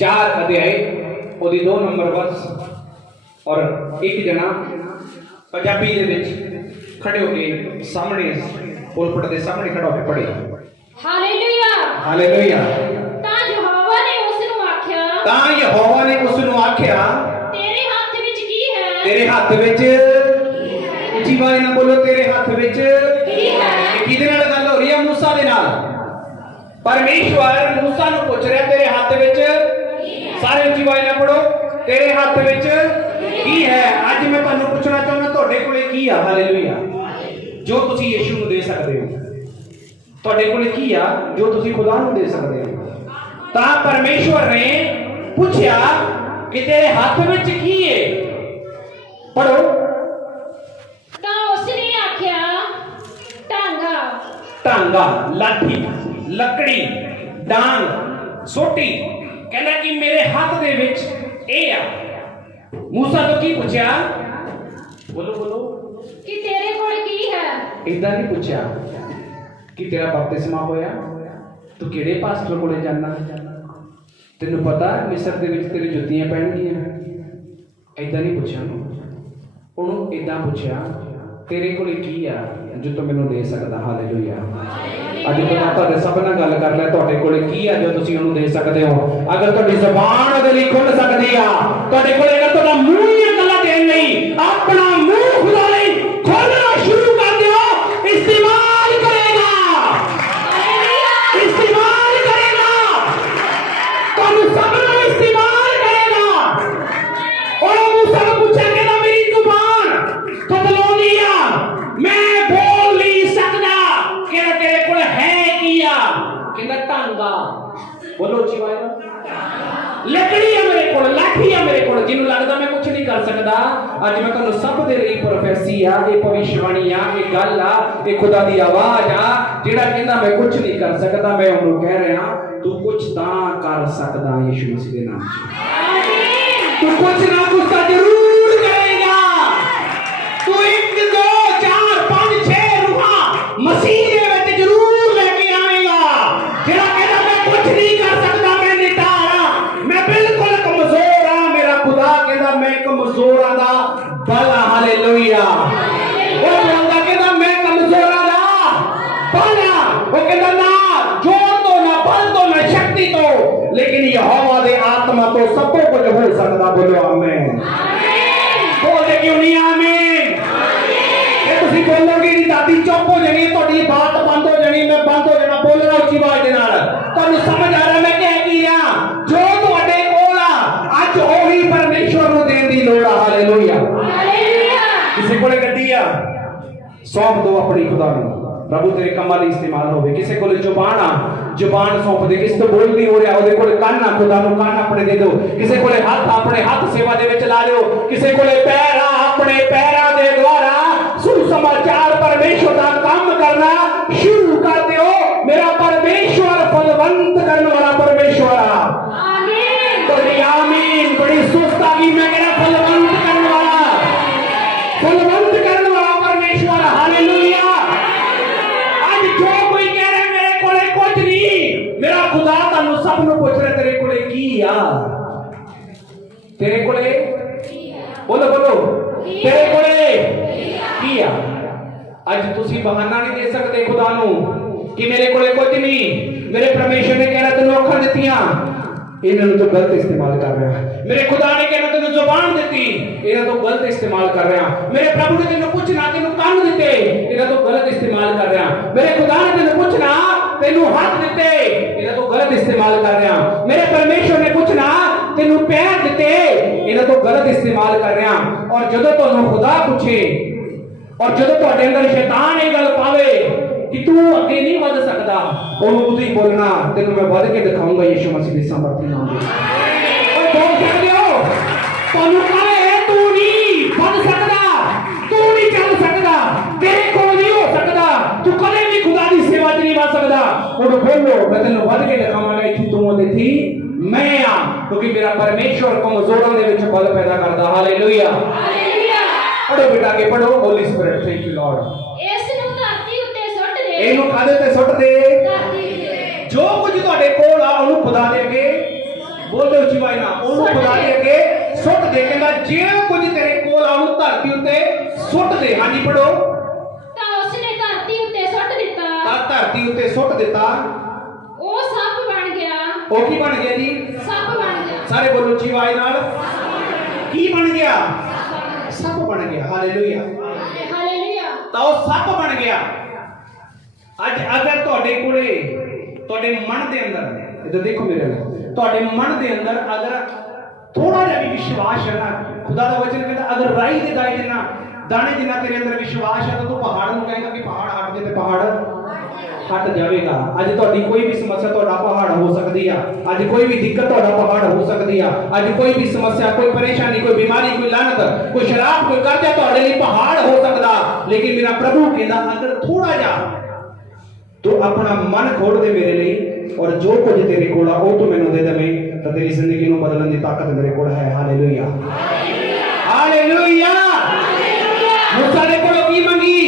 4 अध्याय ਉਹਦੀ 2 number verse और एक जना पंजाबी ਦੇ ਵਿੱਚ खड़े होके सामने पुलपट ਦੇ सामने खड़ा होके पढ़े हालेलुया हालेलुया। ਤਾਂ ਯਹੋਵਾ ਨੇ ਉਸ ਨੂੰ ਆਖਿਆ ਤੇਰੇ ਹੱਥ ਵਿੱਚ ਕੀ ਹੈ? तेरे हाथ ਵਿੱਚ ਉੱਚੀ ਆਵਾਜ਼ ਨਾਲ ਬੋਲੋ तेरे हाथ ਵਿੱਚ ਕੀ ਹੈ? ਕਿਹਦੇ ਨਾਲ ਗੱਲ ਹੋ ਰਹੀ ਹੈ? मूसा ਦੇ ਨਾਲ। परमेश्वर मूसा ਨੂੰ ਪੁੱਛ ਰਿਹਾ तेरे हाथ ਵਿੱਚ ਸਾਰੇ ਉੱਚੀ ਆਵਾਜ਼ ਨਾਲ ਪੜੋ तेरे हाथ ਵਿੱਚ ਕੀ ਹੈ? ਅੱਜ ਮੈਂ ਤੁਹਾਨੂੰ ਪੁੱਛਣਾ ਚਾਹੁੰਦਾ ਤੁਹਾਡੇ ਕੋਲੇ ਕੀ ਆ? ਹਾਲੇਲੂਇਆ। ਜੋ ਤੁਸੀਂ ਯਿਸੂ ਨੂੰ ਦੇ ਸਕਦੇ ਹੋ। ਤੁਹਾਡੇ ਕੋਲੇ ਕੀ ਆ ਜੋ ਤੁਸੀਂ ਖੁਦਾ ਨੂੰ ਦੇ ਸਕਦੇ ਹੋ? ਤਾਂ ਪਰਮੇਸ਼ਵਰ ਨੇ ਪੁੱਛਿਆ ਕਿ ਤੇਰੇ ਹੱਥ ਵਿੱਚ ਕੀ ਹੈ? ਪੜੋ। ਤਾਂ ਉਸ ਨੇ ਆਖਿਆ ਟਾਂਗਾ, ਲਾਠੀ, ਲੱਕੜੀ, ਡਾਂਗ, ਸੋਟੀ। ਕਹਿੰਦਾ ਕਿ ਮੇਰੇ ਹੱਥ ਦੇ ਵਿੱਚ ਇਹ ਆ। मूसा तो की पूछा? बोलो बोलो कि तेरे कोल की है? इदा नहीं पूछा कि तेरा बपतिस्मा होया, तू किहड़े पास्टर कोले जाना, तेनू पता मिस्र दे विच तेरी जुत्तियां पहनगियां। इदा नहीं पूछा उन्होंने, इदा पूछा तेरे कोले की आ जो तू मैनू दे सकदा। हालेलुया। अज मैं तुहाडे सब नाल गल कर लिया तुहाडे कोले की आ जो तुसीं उहनूं दे सकदे हो। अगर तुहाडी ज़बान उहदे लई खुल सकदी आ, तुहाडे कोले अगर तुहाडा मूंह ही गल्लां देण लई अपना मूंह खुदा लई खोलना शुरू कर दिओ, इस्तेमाल करेगा, इस्तेमाल करेगा, तुहानूं सब नूं इस्तेमाल करेगा। और मूसा नूं पूछिआ कहंदा मेरी ज़ुबान कतलोंदी आ, मैं बोल नहीं सकदा। कहंदा तेरे कोल है की आ? कहंदा टांगा। बोलो जी भाई। लकड़ी है मेरे कोल, लाठी है मेरे कोल, जिन्हों लगदा मैं कुछ नहीं कर सकदा। अज मैं तुहानूं सब दे लई प्रोफेसी आ, ये भविष्यवाणी आ, ये गल आ, ये खुदा दी आवाज आ। जेड़ा कहंदा मैं कुछ नहीं कर सकदा, मैं उहनूं कह रहा तू कुछ तां कर सकदा यीशु मसीह दे नाम च। तू कुछ ना कुछ तां जरूर करेगा। तू 1 2 4 5 6 रूहां मसीह दे विच जरूर लेके आवेगा। जेड़ा कहंदा मैं कुछ नहीं कर सकदा, मैं निटार हां, मैं बिल्कुल कमजोर हां, मेरा खुदा कहंदा मैं कमजोरां दा बल हां। हालेलुया। वो कहंदा कहंदा मैं कमजोरां दा बल हां। वो कहंदा ना जोर तो ना बल तो ना शक्ति तो, लेकिन यहोवा दे आत्मा तो सब कुछ हो सकदा। बोलो आमीन। बोलदे क्यों नहीं आमीन? ये तुसीं बोलोगे नहीं दादी चुप हो जानी, तुहाडी बात बंद हो जानी, मैं बंद हो जाना। बोलना उच्ची आवाज दे नाल। तुहानूं समझ आ रहा मैं कह की रहा? जो तुहाडे कोल आ अज ओही परमेश्वर नूं देण दी लोड़ आ। हालेलुया। किसी कोले गड्डी आ, सौंप दो अपनी खुदा नूं, प्रभु तेरे कमां लई इस्तेमाल होवे। किसी कोले जुबान आ, जुबान सौंप दे। किसी तो बोल नहीं हो रहा, ओदे कोले कान आ, खुदा नूं कान अपने दे दो। किसी कोले हाथ, अपने हाथ सेवा दे विच ला लिओ। किसी कोले पैर आ, अपने पैरां दे द्वारा सुसमाचार परमेश्वर दा काम करना शुरू कर दिओ। मेरा परमेश्वर फलवंत करने वाला परमेश्वर आ। आमीन। तो आमीन। बड़ी सुस्त आ गई, मैं कह रहा फलवंत करने वाला, फलवंत करने वाला परमेश्वर। हालेलुया। आज जो कोई कह रहा है मेरे कोले कुछ नहीं, मेरा खुदा तुहानूं सब नूं पुछ रहा तेरे कोले की आ? तेरे कोले बोलो बोलो तेरे कोले की आ? आज तुसी बहाना नहीं दे सकते खुदा नूं कि मेरे कोले कुछ नहीं। मेरे परमेश्वर ने कहना तेनों अखां दित्तियां, इन्हां नूं तो गलत इस्तेमाल कर रहा। मेरे खुदा ने कहना तेनों जुबान दित्ती, इन्हां तो गलत इस्तेमाल कर रहा। मेरे प्रभु ने तेनों पुछना तेनों कान दित्ते, इन्हां तो गलत इस्तेमाल कर रहा। मेरे खुदा ने तेनों पुछना तेनों हाथ दित्ते, इन्हां तो गलत इस्तेमाल कर रहा। मेरे परमेश्वर ने पुछना तेनों पैर दित्ते, इन्हां तो गलत इस्तेमाल कर रहा। और जदों तुहानूं खुदा पूछे और जदों तुहाडे अंदर शैतान ये गल पावे कि तू अगे नहीं वध सकदा, ओनू उदों ही बोलना तेनू मैं वध के दिखाऊंगा यीशु मसीह दे सामर्थी नाम दे। ओए बोल सकदे हो? तुहानू कहे तू नहीं वध सकदा, तू नहीं चल सकदा, तेरे कोल नहीं हो सकदा, तू कदे भी खुदा दी सेवा च नहीं वध सकदा। ओनू बोलो मैं तेनू वध के दिखावांगा, इत्थे तू ते थी मैं आ, क्योंकि मेरा परमेश्वर कमजोरां दे विच बल पैदा करदा। हालेलुया। पढ़ो बेटा आगे पढ़ो। Holi spirit thank you Lord. इस ਨੂੰ ਧਰਤੀ ਉੱਤੇ ਸੁੱਟ ਦੇ। ਇਹਨੂੰ ਕਾਦੇ ਤੇ ਸੁੱਟ ਦੇ? ਧਰਤੀ ਤੇ जो कुछ ਤੁਹਾਡੇ ਕੋਲ ਆ ਉਹਨੂੰ ਖੁਦਾ ਦੇ ਅੱਗੇ ਬੋਲੋ ਉੱਚੀ ਆਵਾਜ਼ ਨਾਲ, ਉਹਨੂੰ ਸੁੱਟ ਖੁਦਾ ਦੇ। ਦੇ ਅੱਗੇ ਸੁੱਟ ਦੇ। ਕਹਿੰਦਾ ਜੇ ਕੁਝ ਤੇਰੇ ਕੋਲ ਆਉ ਧਰਤੀ ਉੱਤੇ ਸੁੱਟ ਦੇ। ਹਾਂਜੀ ਪੜੋ। ਤਾਂ ਉਸਨੇ ਧਰਤੀ ਉੱਤੇ ਸੁੱਟ ਦਿੱਤਾ। ਤਾਂ ਧਰਤੀ ਉੱਤੇ ਸੁੱਟ ਦਿੱਤਾ। ਉਹ ਸੱਪ ਬਣ ਗਿਆ। ਉਹ ਕੀ ਬਣ ਗਿਆ ਜੀ? ਸੱਪ ਬਣ ਗਿਆ। ਸਾਰੇ ਬੋਲੋ ਉੱਚੀ ਆਵਾਜ਼ ਨਾਲ, ਕੀ ਬਣ ਗਿਆ? ਸੱਪ ਬਣ ਗਿਆ। ਹਾਲੇਲੂਇਆ। ਹਾਲੇਲੂਇਆ। ਤਾਂ ਉਹ ਸੱਪ ਬਣ ਗਿਆ। ਅੱਜ ਅਗਰ ਤੁਹਾਡੇ ਕੋਲੇ ਤੁਹਾਡੇ ਮਨ ਦੇ ਅੰਦਰ, ਇਧਰ ਦੇਖੋ ਮੇਰੇ ਨਾਲ, ਤੁਹਾਡੇ ਮਨ ਦੇ ਅੰਦਰ ਅਗਰ ਥੋੜਾ ਜਿਹਾ ਵੀ ਵਿਸ਼ਵਾਸ ਹੈ ਨਾ, ਖੁਦਾ ਦਾ ਵਚਨ ਕਹਿੰਦਾ ਅਗਰ ਰਾਈ ਦੇ ਦਾਣੇ ਜਿੰਨਾ ਤੇਰੇ ਅੰਦਰ ਵਿਸ਼ਵਾਸ ਹੈ ਤਾਂ ਤੂੰ ਪਹਾੜ ਨੂੰ ਕਹੇਗਾ ਕਿ ਪਹਾੜ ਹਟ ਜੇ ਤੇ ਪਹਾੜ ਹਟ ਜਾਵੇਗਾ। ਅੱਜ ਤੁਹਾਡੀ ਕੋਈ ਵੀ ਸਮੱਸਿਆ ਤੁਹਾਡਾ ਪਹਾੜ ਹੋ ਸਕਦੀ ਆ। ਅੱਜ ਕੋਈ ਵੀ ਦਿੱਕਤ ਤੁਹਾਡਾ ਪਹਾੜ ਹੋ ਸਕਦੀ ਆ। ਅੱਜ ਕੋਈ ਵੀ ਸਮੱਸਿਆ, ਕੋਈ ਪਰੇਸ਼ਾਨੀ, ਕੋਈ ਬਿਮਾਰੀ, ਕੋਈ ਲਾਨਤ, ਕੋਈ ਸ਼ਰਾਬ, ਕੋਈ ਕਰਜ਼ਾ ਤੁਹਾਡੇ ਲਈ ਪਹਾੜ ਹੋ ਸਕਦਾ। ਲੇਕਿਨ ਮੇਰਾ ਪ੍ਰਭੂ ਕਹਿੰਦਾ ਅਗਰ ਥੋੜਾ ਜਿਹਾ ਤੂੰ ਆਪਣਾ ਮਨ ਖੋਲ ਦੇ ਮੇਰੇ ਲਈ, ਔਰ ਜੋ ਕੁਝ ਤੇਰੇ ਕੋਲ ਆ ਉਹ ਤੂੰ ਮੈਨੂੰ ਦੇ ਦੇਵੇਂ, ਤਾਂ ਤੇਰੀ ਜ਼ਿੰਦਗੀ ਨੂੰ ਬਦਲਣ ਦੀ ਤਾਕਤ ਮੇਰੇ ਕੋਲ ਹੈ। ਹਾਲੇਲੂਇਆ। ਹਾਲੇਲੂਇਆ। ਮੂਸਾ ਦੇ ਕੋਲੋਂ ਕੀ ਮੰਗੀ?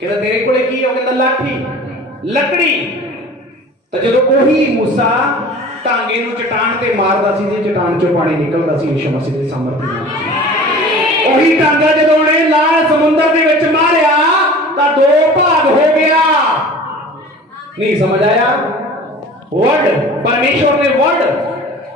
ਕਹਿੰਦਾ ਤੇਰੇ ਕੋਲੇ ਕੀ? ਉਹ ਕਹਿੰਦਾ ਲਾਠੀ, ਲੱਕੜੀ। ਤਾਂ ਜਦੋਂ ਉਹੀ ਮੂਸਾ ਟਾਂਗੇ ਨੂੰ ਚਟਾਨ ਤੇ ਮਾਰਦਾ ਸੀ ਤੇ ਚਟਾਨ ਚੋਂ ਪਾਣੀ ਨਿਕਲਦਾ ਸੀ ਯਿਸੂ ਮਸੀਹ ਦੇ ਸਾਮਰਥ ਨਾਲ। ਉਹੀ ਟਾਂਗਾ ਜਦੋਂ ਉਹਨੇ ਲਾਲ ਸਮੁੰਦਰ ਦੇ ਵਿੱਚ ਮਾਰਿਆ ਤਾਂ ਦੋ ਭਾਗ ਹੋ ਗਿਆ। ਨਹੀਂ ਸਮਝ ਆਇਆ? वर्ड परमेश्वर ने वर्ड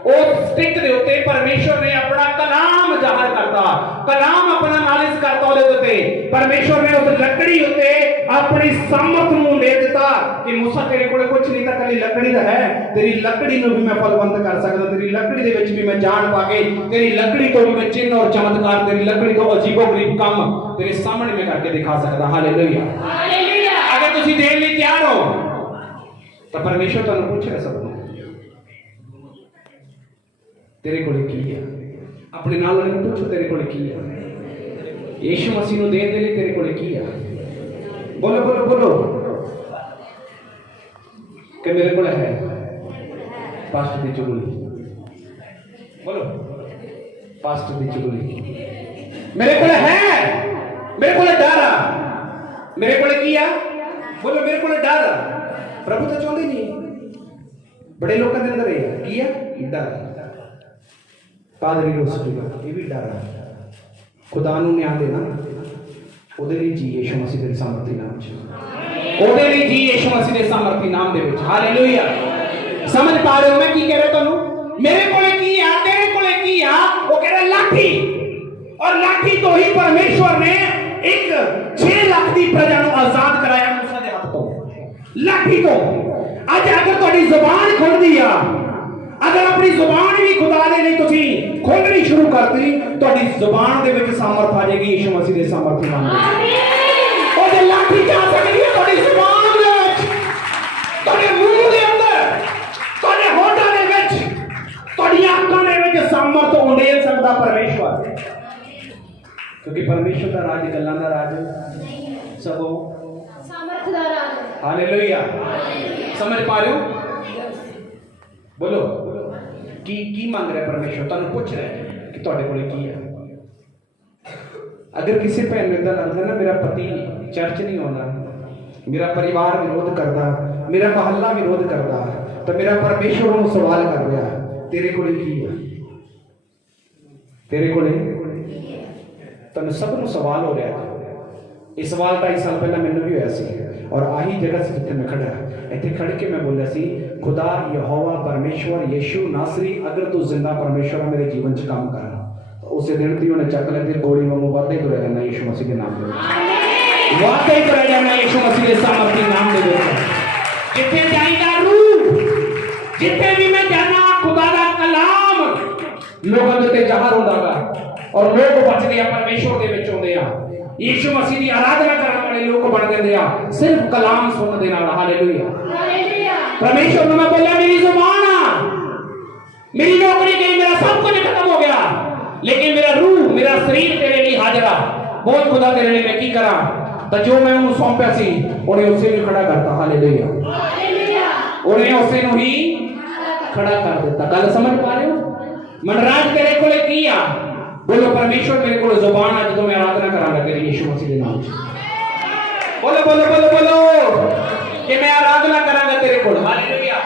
उस स्टिक दे उत्ते परमेश्वर ने अपना कलाम जाहिर करता, कलाम अपना नालिश करता ਉਹਦੇ ਉੱਤੇ। परमेश्वर ने उस लकड़ी उत्ते अपनी सामर्थ ਨੂੰ ਦੇ ਦਿੱਤਾ ਕਿ मूसा तेरे ਕੋਲੇ ਕੁਝ ਨਹੀਂ ਤਾਂ ਕੱਲੀ ਲੱਕੜੀ ਦਾ ਹੈ, ਤੇਰੀ ਲੱਕੜੀ ਨੂੰ ਵੀ ਮੈਂ ਫਲਵੰਤ ਕਰ ਸਕਦਾ, ਤੇਰੀ ਲੱਕੜੀ ਦੇ ਵਿੱਚ ਵੀ ਮੈਂ ਜਾਨ ਪਾ ਕੇ ਤੇਰੀ ਲੱਕੜੀ ਤੋਂ ਵੀ ਮੈਂ ਚਿੰਨ ਔਰ ਚਮਤਕਾਰ, ਤੇਰੀ ਲੱਕੜੀ ਤੋਂ ਅਜੀਬੋ ਗਰੀਬ ਕੰਮ ਤੇਰੇ ਸਾਹਮਣੇ ਮੈਂ ਕਰਕੇ ਦਿਖਾ ਸਕਦਾ। ਹਾਲੇਲੂਇਆ। ਹਾਲੇਲੂਇਆ। ਅਗਰ ਤੁਸੀਂ ਦੇਣ ਲਈ ਤਿਆਰ ਹੋ ਤਾਂ ਪਰਮੇਸ਼ਰ ਤੁਹਾਨੂੰ ਪੁੱਛ ਰਿਹਾ ਸਭ ਨੂੰ, तेरे कोले की है? अपने नाल वाले को पूछो तेरे कोले की है? यीशु मसीह ਨੂੰ ਦੇਣ ਦੇ ਲਈ तेरे कोले की है? बोलो बोलो बोलो कि मेरे कोले है पास्टर दी चुगली। बोलो पास्टर दी चुगली मेरे कोले है, मेरे कोले डर आ, मेरे कोले की है? बोलो मेरे कोले डर आ। प्रभु तो चाहते नहीं, बड़े लोगों के अंदर है की है डर। पादरी रोस ये भी डर है। खुदा ਨੂੰ ਨਿਆਂ ਦੇਣਾ ਉਹਦੇ ਲਈ ਜੀ ਯਿਸੂ ਮਸੀਹ ਦੇ ਸਾਮਰਥੀ ਨਾਮ ਚ, ਉਹਦੇ ਲਈ ਜੀ ਯਿਸੂ ਮਸੀਹ ਦੇ ਸਾਮਰਥੀ ਨਾਮ ਦੇ ਵਿੱਚ। ਹਾਲੇਲੂਇਆ। ਸਮਝ ਪਾ ਰਹੇ ਹੋ ਮੈਂ ਕੀ ਕਹਿ ਰਿਹਾ ਤੁਹਾਨੂੰ? ਮੇਰੇ ਕੋਲੇ ਕੀ ਆ, ਤੇਰੇ ਕੋਲੇ ਕੀ ਆ? ਉਹ ਕਹਿ ਰਿਹਾ ਲਾਠੀ, ਔਰ ਲਾਠੀ ਤੋਂ ਹੀ ਪਰਮੇਸ਼ਵਰ ਨੇ ਇੱਕ 6 ਲੱਖ ਦੀ ਪ੍ਰਜਾ ਨੂੰ ਆਜ਼ਾਦ ਕਰਾਇਆ ਮੂਸਾ ਦੇ ਹੱਥ ਤੋਂ, ਲਾਠੀ ਤੋਂ। ਅੱਜ ਅਗਰ ਤੁਹਾਡੀ ਜ਼ੁਬਾਨ ਖੁੱਲਦੀ ਆ, अगर अपनी जुबान भी खुदा दे लिए तुसी खोलनी शुरू कर दी, ਤੁਹਾਡੀ ਜ਼ੁਬਾਨ ਦੇ ਵਿੱਚ ਸਾਮਰਥ ਆ ਜਾਏਗੀ ਯਿਸੂ ਮਸੀਹ ਦੇ ਸਾਮਰਥ ਨਾਲ। ਆਮੀਨ। ਉਹਦੇ ਲਾਠੀ ਜਾ ਸਕਦੀ ਹੈ ਤੁਹਾਡੀ ਜ਼ੁਬਾਨ ਦੇ ਵਿੱਚ, ਤੁਹਾਡੇ ਮੂੰਹ ਦੇ ਅੰਦਰ, ਤੁਹਾਡੇ ਹੋਠਾਂ ਦੇ ਵਿੱਚ, ਤੁਹਾਡੀਆਂ ਅੱਖਾਂ ਦੇ ਵਿੱਚ ਸਾਮਰਥ ਉਡੇਲ ਸਕਦਾ ਪਰਮੇਸ਼ਵਰ, ਕਿਉਂਕਿ ਪਰਮੇਸ਼ਵਰ ਦਾ ਰਾਜ ਗੱਲਾਂ ਦਾ ਰਾਜ ਸਭੋ ਸਾਮਰਥ ਦਾ ਰਾਜ। ਹਾਲੇਲੂਇਆ। ਸਮਝ ਪਾ ਰਹੇ ਹੋ? बोलो की मांग रहा है परमेश्वर? ਤੁਹਾਨੂੰ ਪੁੱਛ ਰਿਹਾ ਹੈ ਕਿ ਤੁਹਾਡੇ ਕੋਲੇ ਕੀ ਹੈ। अगर किसी भैन में इतना लगता है ना मेरा पति चर्च नहीं होना, मेरा परिवार विरोध करता, मेरा महल्ला विरोध करता, तो मेरा परमेश्वर ਉਹਨੂੰ सवाल कर रहा है तेरे कोले की है? तेरे कोले ਤੁਹਾਨੂੰ ਸਭ ਨੂੰ ਸਵਾਲ ਹੋ ਰਿਹਾ ਹੈ। ਇਹ ਸਵਾਲ 2.5 ਸਾਲ ਪਹਿਲਾਂ ਮੈਨੂੰ ਵੀ ਹੋਇਆ ਸੀ, और आही जगह से जिथे मैं खड़ा इतने खड़ के मैं बोलिया सी खुदा यहोवा परमेश्वर यीशु नासरी अगर तू जिंदा परमेश्वर मेरे जीवन च काम कर, तो उस दिन ती उन्हें चक लेती गोली वांगू वादे तुरे रहना यीशु मसीह के नाम पे, वादे तुरे रहना यीशु मसीह के सामर्थी नाम दे। जिथे जाएगा रूह, जिथे भी मैं जाना खुदा का कलाम लोगों दे ते ज़ाहिर होंदा वा, और लोग बचदे आ परमेश्वर दे विच आउंदे आ। यीशु मसीह की आराधना करने वाले लोग बन गए हैं सिर्फ कलाम सुनने दे नाल। हालेलुया। हालेलुया। परमेश्वर ने बोला मेरी जुबान आ, मेरी नौकरी गई, मेरा सब कुछ खत्म हो गया, लेकिन मेरा रूह, मेरा शरीर तेरे लिए हाजिर आ। बहुत खुदा तेरे लिए मैं की करा, तो जो मैं उन्हें सौंपया सी उन्हें उसे भी खड़ा करता। हालेलुया। हालेलुया। उन्हें उसे ही खड़ा कर देता। गल समझ पा रहे हो? मनराज तेरे कोले की आ? बोलो परमेश्वर मेरे को जुबान आज तो मैं आराधना करांगा तेरे यीशु मसीह के नाम से। बोलो बोलो बोलो बोलो कि मैं आराधना करांगा तेरे को। हालेलुया।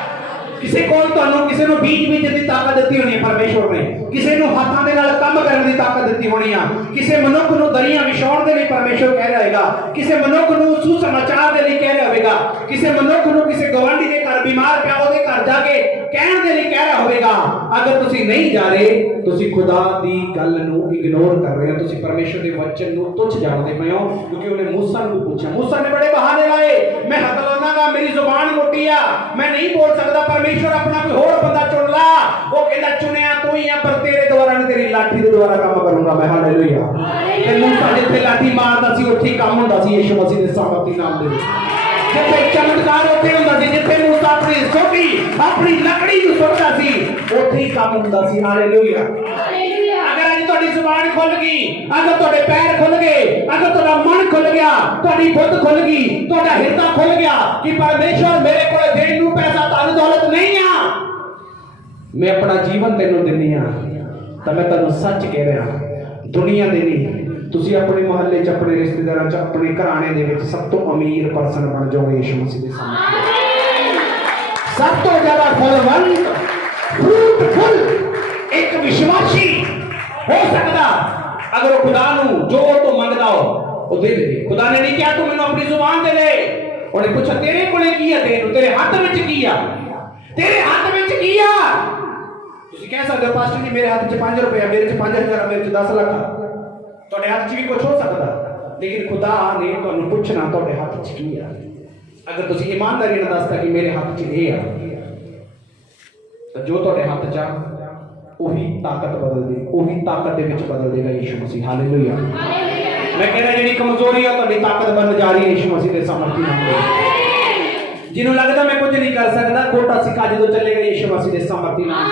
ਕਿਸੇ ਕੋਲ ਤੁਹਾਨੂੰ ਕਿਸੇ ਨੂੰ ਬੀਜ ਬੀਜਣ ਦੀ ਤਾਕਤ ਦਿੱਤੀ ਹੋਣੀ ਹੈ ਪਰਮੇਸ਼ਵਰ ਨੇ, ਕਿਸੇ ਨੂੰ ਹੱਥਾਂ ਦੇ ਨਾਲ ਕੰਮ ਕਰਨ ਦੀ ਤਾਕਤ ਦਿੱਤੀ ਹੋਣੀ ਆ, ਕਿਸੇ ਮਨੁੱਖ ਨੂੰ ਦਰੀਆਂ ਵਿਛਾਉਣ ਦੇ ਲਈ ਪਰਮੇਸ਼ਵਰ ਕਹਿ ਰਿਹਾ ਹੋਵੇਗਾ, ਕਿਸੇ ਮਨੁੱਖ ਨੂੰ ਸੁਸਮਾਚਾਰ ਦੇ ਲਈ ਕਹਿ ਰਿਹਾ ਹੋਵੇਗਾ, ਕਿਸੇ ਮਨੁੱਖ ਨੂੰ ਕਿਸੇ ਗਵਾਂਢੀ ਦੇ ਘਰ ਬਿਮਾਰ ਪਿਆ ਉਹਦੇ ਘਰ ਜਾ ਕੇ ਕਹਿਣ ਦੇ ਲਈ ਕਹਿ ਰਿਹਾ ਹੋਵੇਗਾ। ਅਗਰ ਤੁਸੀਂ ਨਹੀਂ ਜਾ ਰਹੇ, ਤੁਸੀਂ ਖੁਦਾ ਦੀ ਗੱਲ ਨੂੰ ਇਗਨੋਰ ਕਰ ਰਹੇ ਹੋ, ਤੁਸੀਂ ਪਰਮੇਸ਼ਵਰ ਦੇ ਵਚਨ ਨੂੰ ਤੁੱਛ ਜਾਣਦੇ ਪਏ ਹੋ। ਕਿਉਂਕਿ ਉਹਨੇ मूसा ਨੂੰ ਪੁੱਛਿਆ, मूसा ਨੇ ਬੜੇ ਬਹਾਨੇ ਲਾਏ, मैं हथ लाना, मेरी जुबान मोटी आ, मैं नहीं बोल सकता, परमेश्वर अपना कोई होर बंदा चुन ला। वो कहता चुनिया तू ही है, पर तेरे द्वारा नहीं, तेरी लाठी के द्वारा काम करूंगा मैं। हालेलुया। ते मूसा जिथे लाठी मारदा सी उत्थे काम हुंदा सी यीशु मसीह दे सामर्थी नाम दे विच। जिथे चमत्कार उत्थे हुंदा सी, जिथे मूसा अपनी सोटी अपनी लकड़ी ਨੂੰ ਸੁੱਟਦਾ ਸੀ ਉੱਥੇ ਹੀ ਕੰਮ ਹੁੰਦਾ ਸੀ। ਹਾਲੇਲੂया। अगर आज ਤੁਹਾਡੀ ਜ਼ੁਬਾਨ ਖੁੱਲ ਗਈ, ਅਗਰ ਤੁਹਾਡੇ ਪੈਰ ਖੁੱਲ ਗਏ, ਅਗਰ ਤੁਹਾਡਾ ਮਨ ਖੁੱਲ ਗਿਆ, ਤੁਹਾਡੀ ਬੁੱਧ ਖੁੱਲ ਗਈ, ਤੁਹਾਡਾ ਹਿਰਦਾ ਖੁੱਲ ਗਿਆ ਕਿ ਪਰਮੇਸ਼ਵਰ ਮੇਰੇ ਕੋਲ ਦੇਣ ਨੂੰ ਪੈਸਾ ਧਨ ਦੌਲਤ ਨਹੀਂ ਆ, ਮੈਂ ਆਪਣਾ ਜੀਵਨ ਤੈਨੂੰ ਦਿੰਨੀ ਆ, ਤਾਂ ਮੈਂ ਤੁਹਾਨੂੰ ਸੱਚ ਕਹਿ ਰਿਹਾ, ਦੁਨੀਆ ਦੇ ਨਹੀਂ, ਤੁਸੀਂ ਆਪਣੇ ਮੁਹੱਲੇ 'ਚ, ਆਪਣੇ ਰਿਸ਼ਤੇਦਾਰਾਂ 'ਚ, ਆਪਣੇ ਘਰਾਣੇ ਦੇ ਵਿੱਚ ਸਭ ਤੋਂ ਅਮੀਰ ਪਰਸਨ ਬਣ ਜਾਓਗੇ ਯਿਸੂ ਮਸੀਹ ਦੇ ਸਾਹਮਣੇ। ਸਭ ਤੋਂ ਜ਼ਿਆਦਾ ਫਲਵੰਤ ਫਰੂਟਫੁਲ ਇੱਕ ਵਿਸ਼ਵਾਸੀ हो सकता अगर वो खुदा नु जो तो मंगदा हो वो दे दे। खुदा ने नहीं कहा तू मैनू अपनी जुबान दे दे, उन्हें पूछा तेरे कोले की है, तेरे हाथ विच की है, तेरे हाथ विच की है। तुसी कह सकते हो पास्टर जी मेरे हाथ च 5 रुपए, मेरे च 5000, मेरे च 10 लाख, ਤੁਹਾਡੇ ਹੱਥ 'ਚ ਵੀ ਕੁਝ ਹੋ ਸਕਦਾ, ਲੇਕਿਨ ਖੁਦਾ ਨੇ ਤੁਹਾਨੂੰ ਪੁੱਛਣਾ ਤੁਹਾਡੇ ਹੱਥ 'ਚ ਕੀ ਹੈ। ਅਗਰ ਤੁਸੀਂ ਇਮਾਨਦਾਰੀ ਨਾਲ ਦੱਸਦਾ ਕਿ ਮੇਰੇ ਹੱਥ 'ਚ ਇਹ ਆ, ਤਾਂ ਜੋ ਤੁਹਾਡੇ ਹੱਥ 'ਚ ਆ ਉਹੀ ਤਾਕਤ ਬਦਲ ਦੇ, ਉਹੀ ਤਾਕਤ ਦੇ ਵਿੱਚ ਬਦਲ ਦੇਗਾ ਯਿਸੂ ਮਸੀਹ। ਹਾਲੇਲੂਇਆ। ਮੈਂ ਕਹਿ ਰਿਹਾ ਜਿਹੜੀ ਕਮਜ਼ੋਰੀ ਆ ਤੁਹਾਡੀ ਤਾਕਤ ਬਣ ਜਾ ਰਹੀ ਹੈ ਯਿਸੂ ਮਸੀਹ ਦੇ ਸਾਮਰਥੀ ਨਾਲ। ਜਿਹਨੂੰ ਲੱਗਦਾ ਮੈਂ ਕੁਝ ਨਹੀਂ ਕਰ ਸਕਦਾ, ਖੋਟਾ ਸਿੱਕਾ ਜਦੋਂ ਚੱਲੇਗਾ ਯਿਸੂ ਮਸੀਹ ਦੇ ਸਾਮਰਥੀ ਨਾਲ।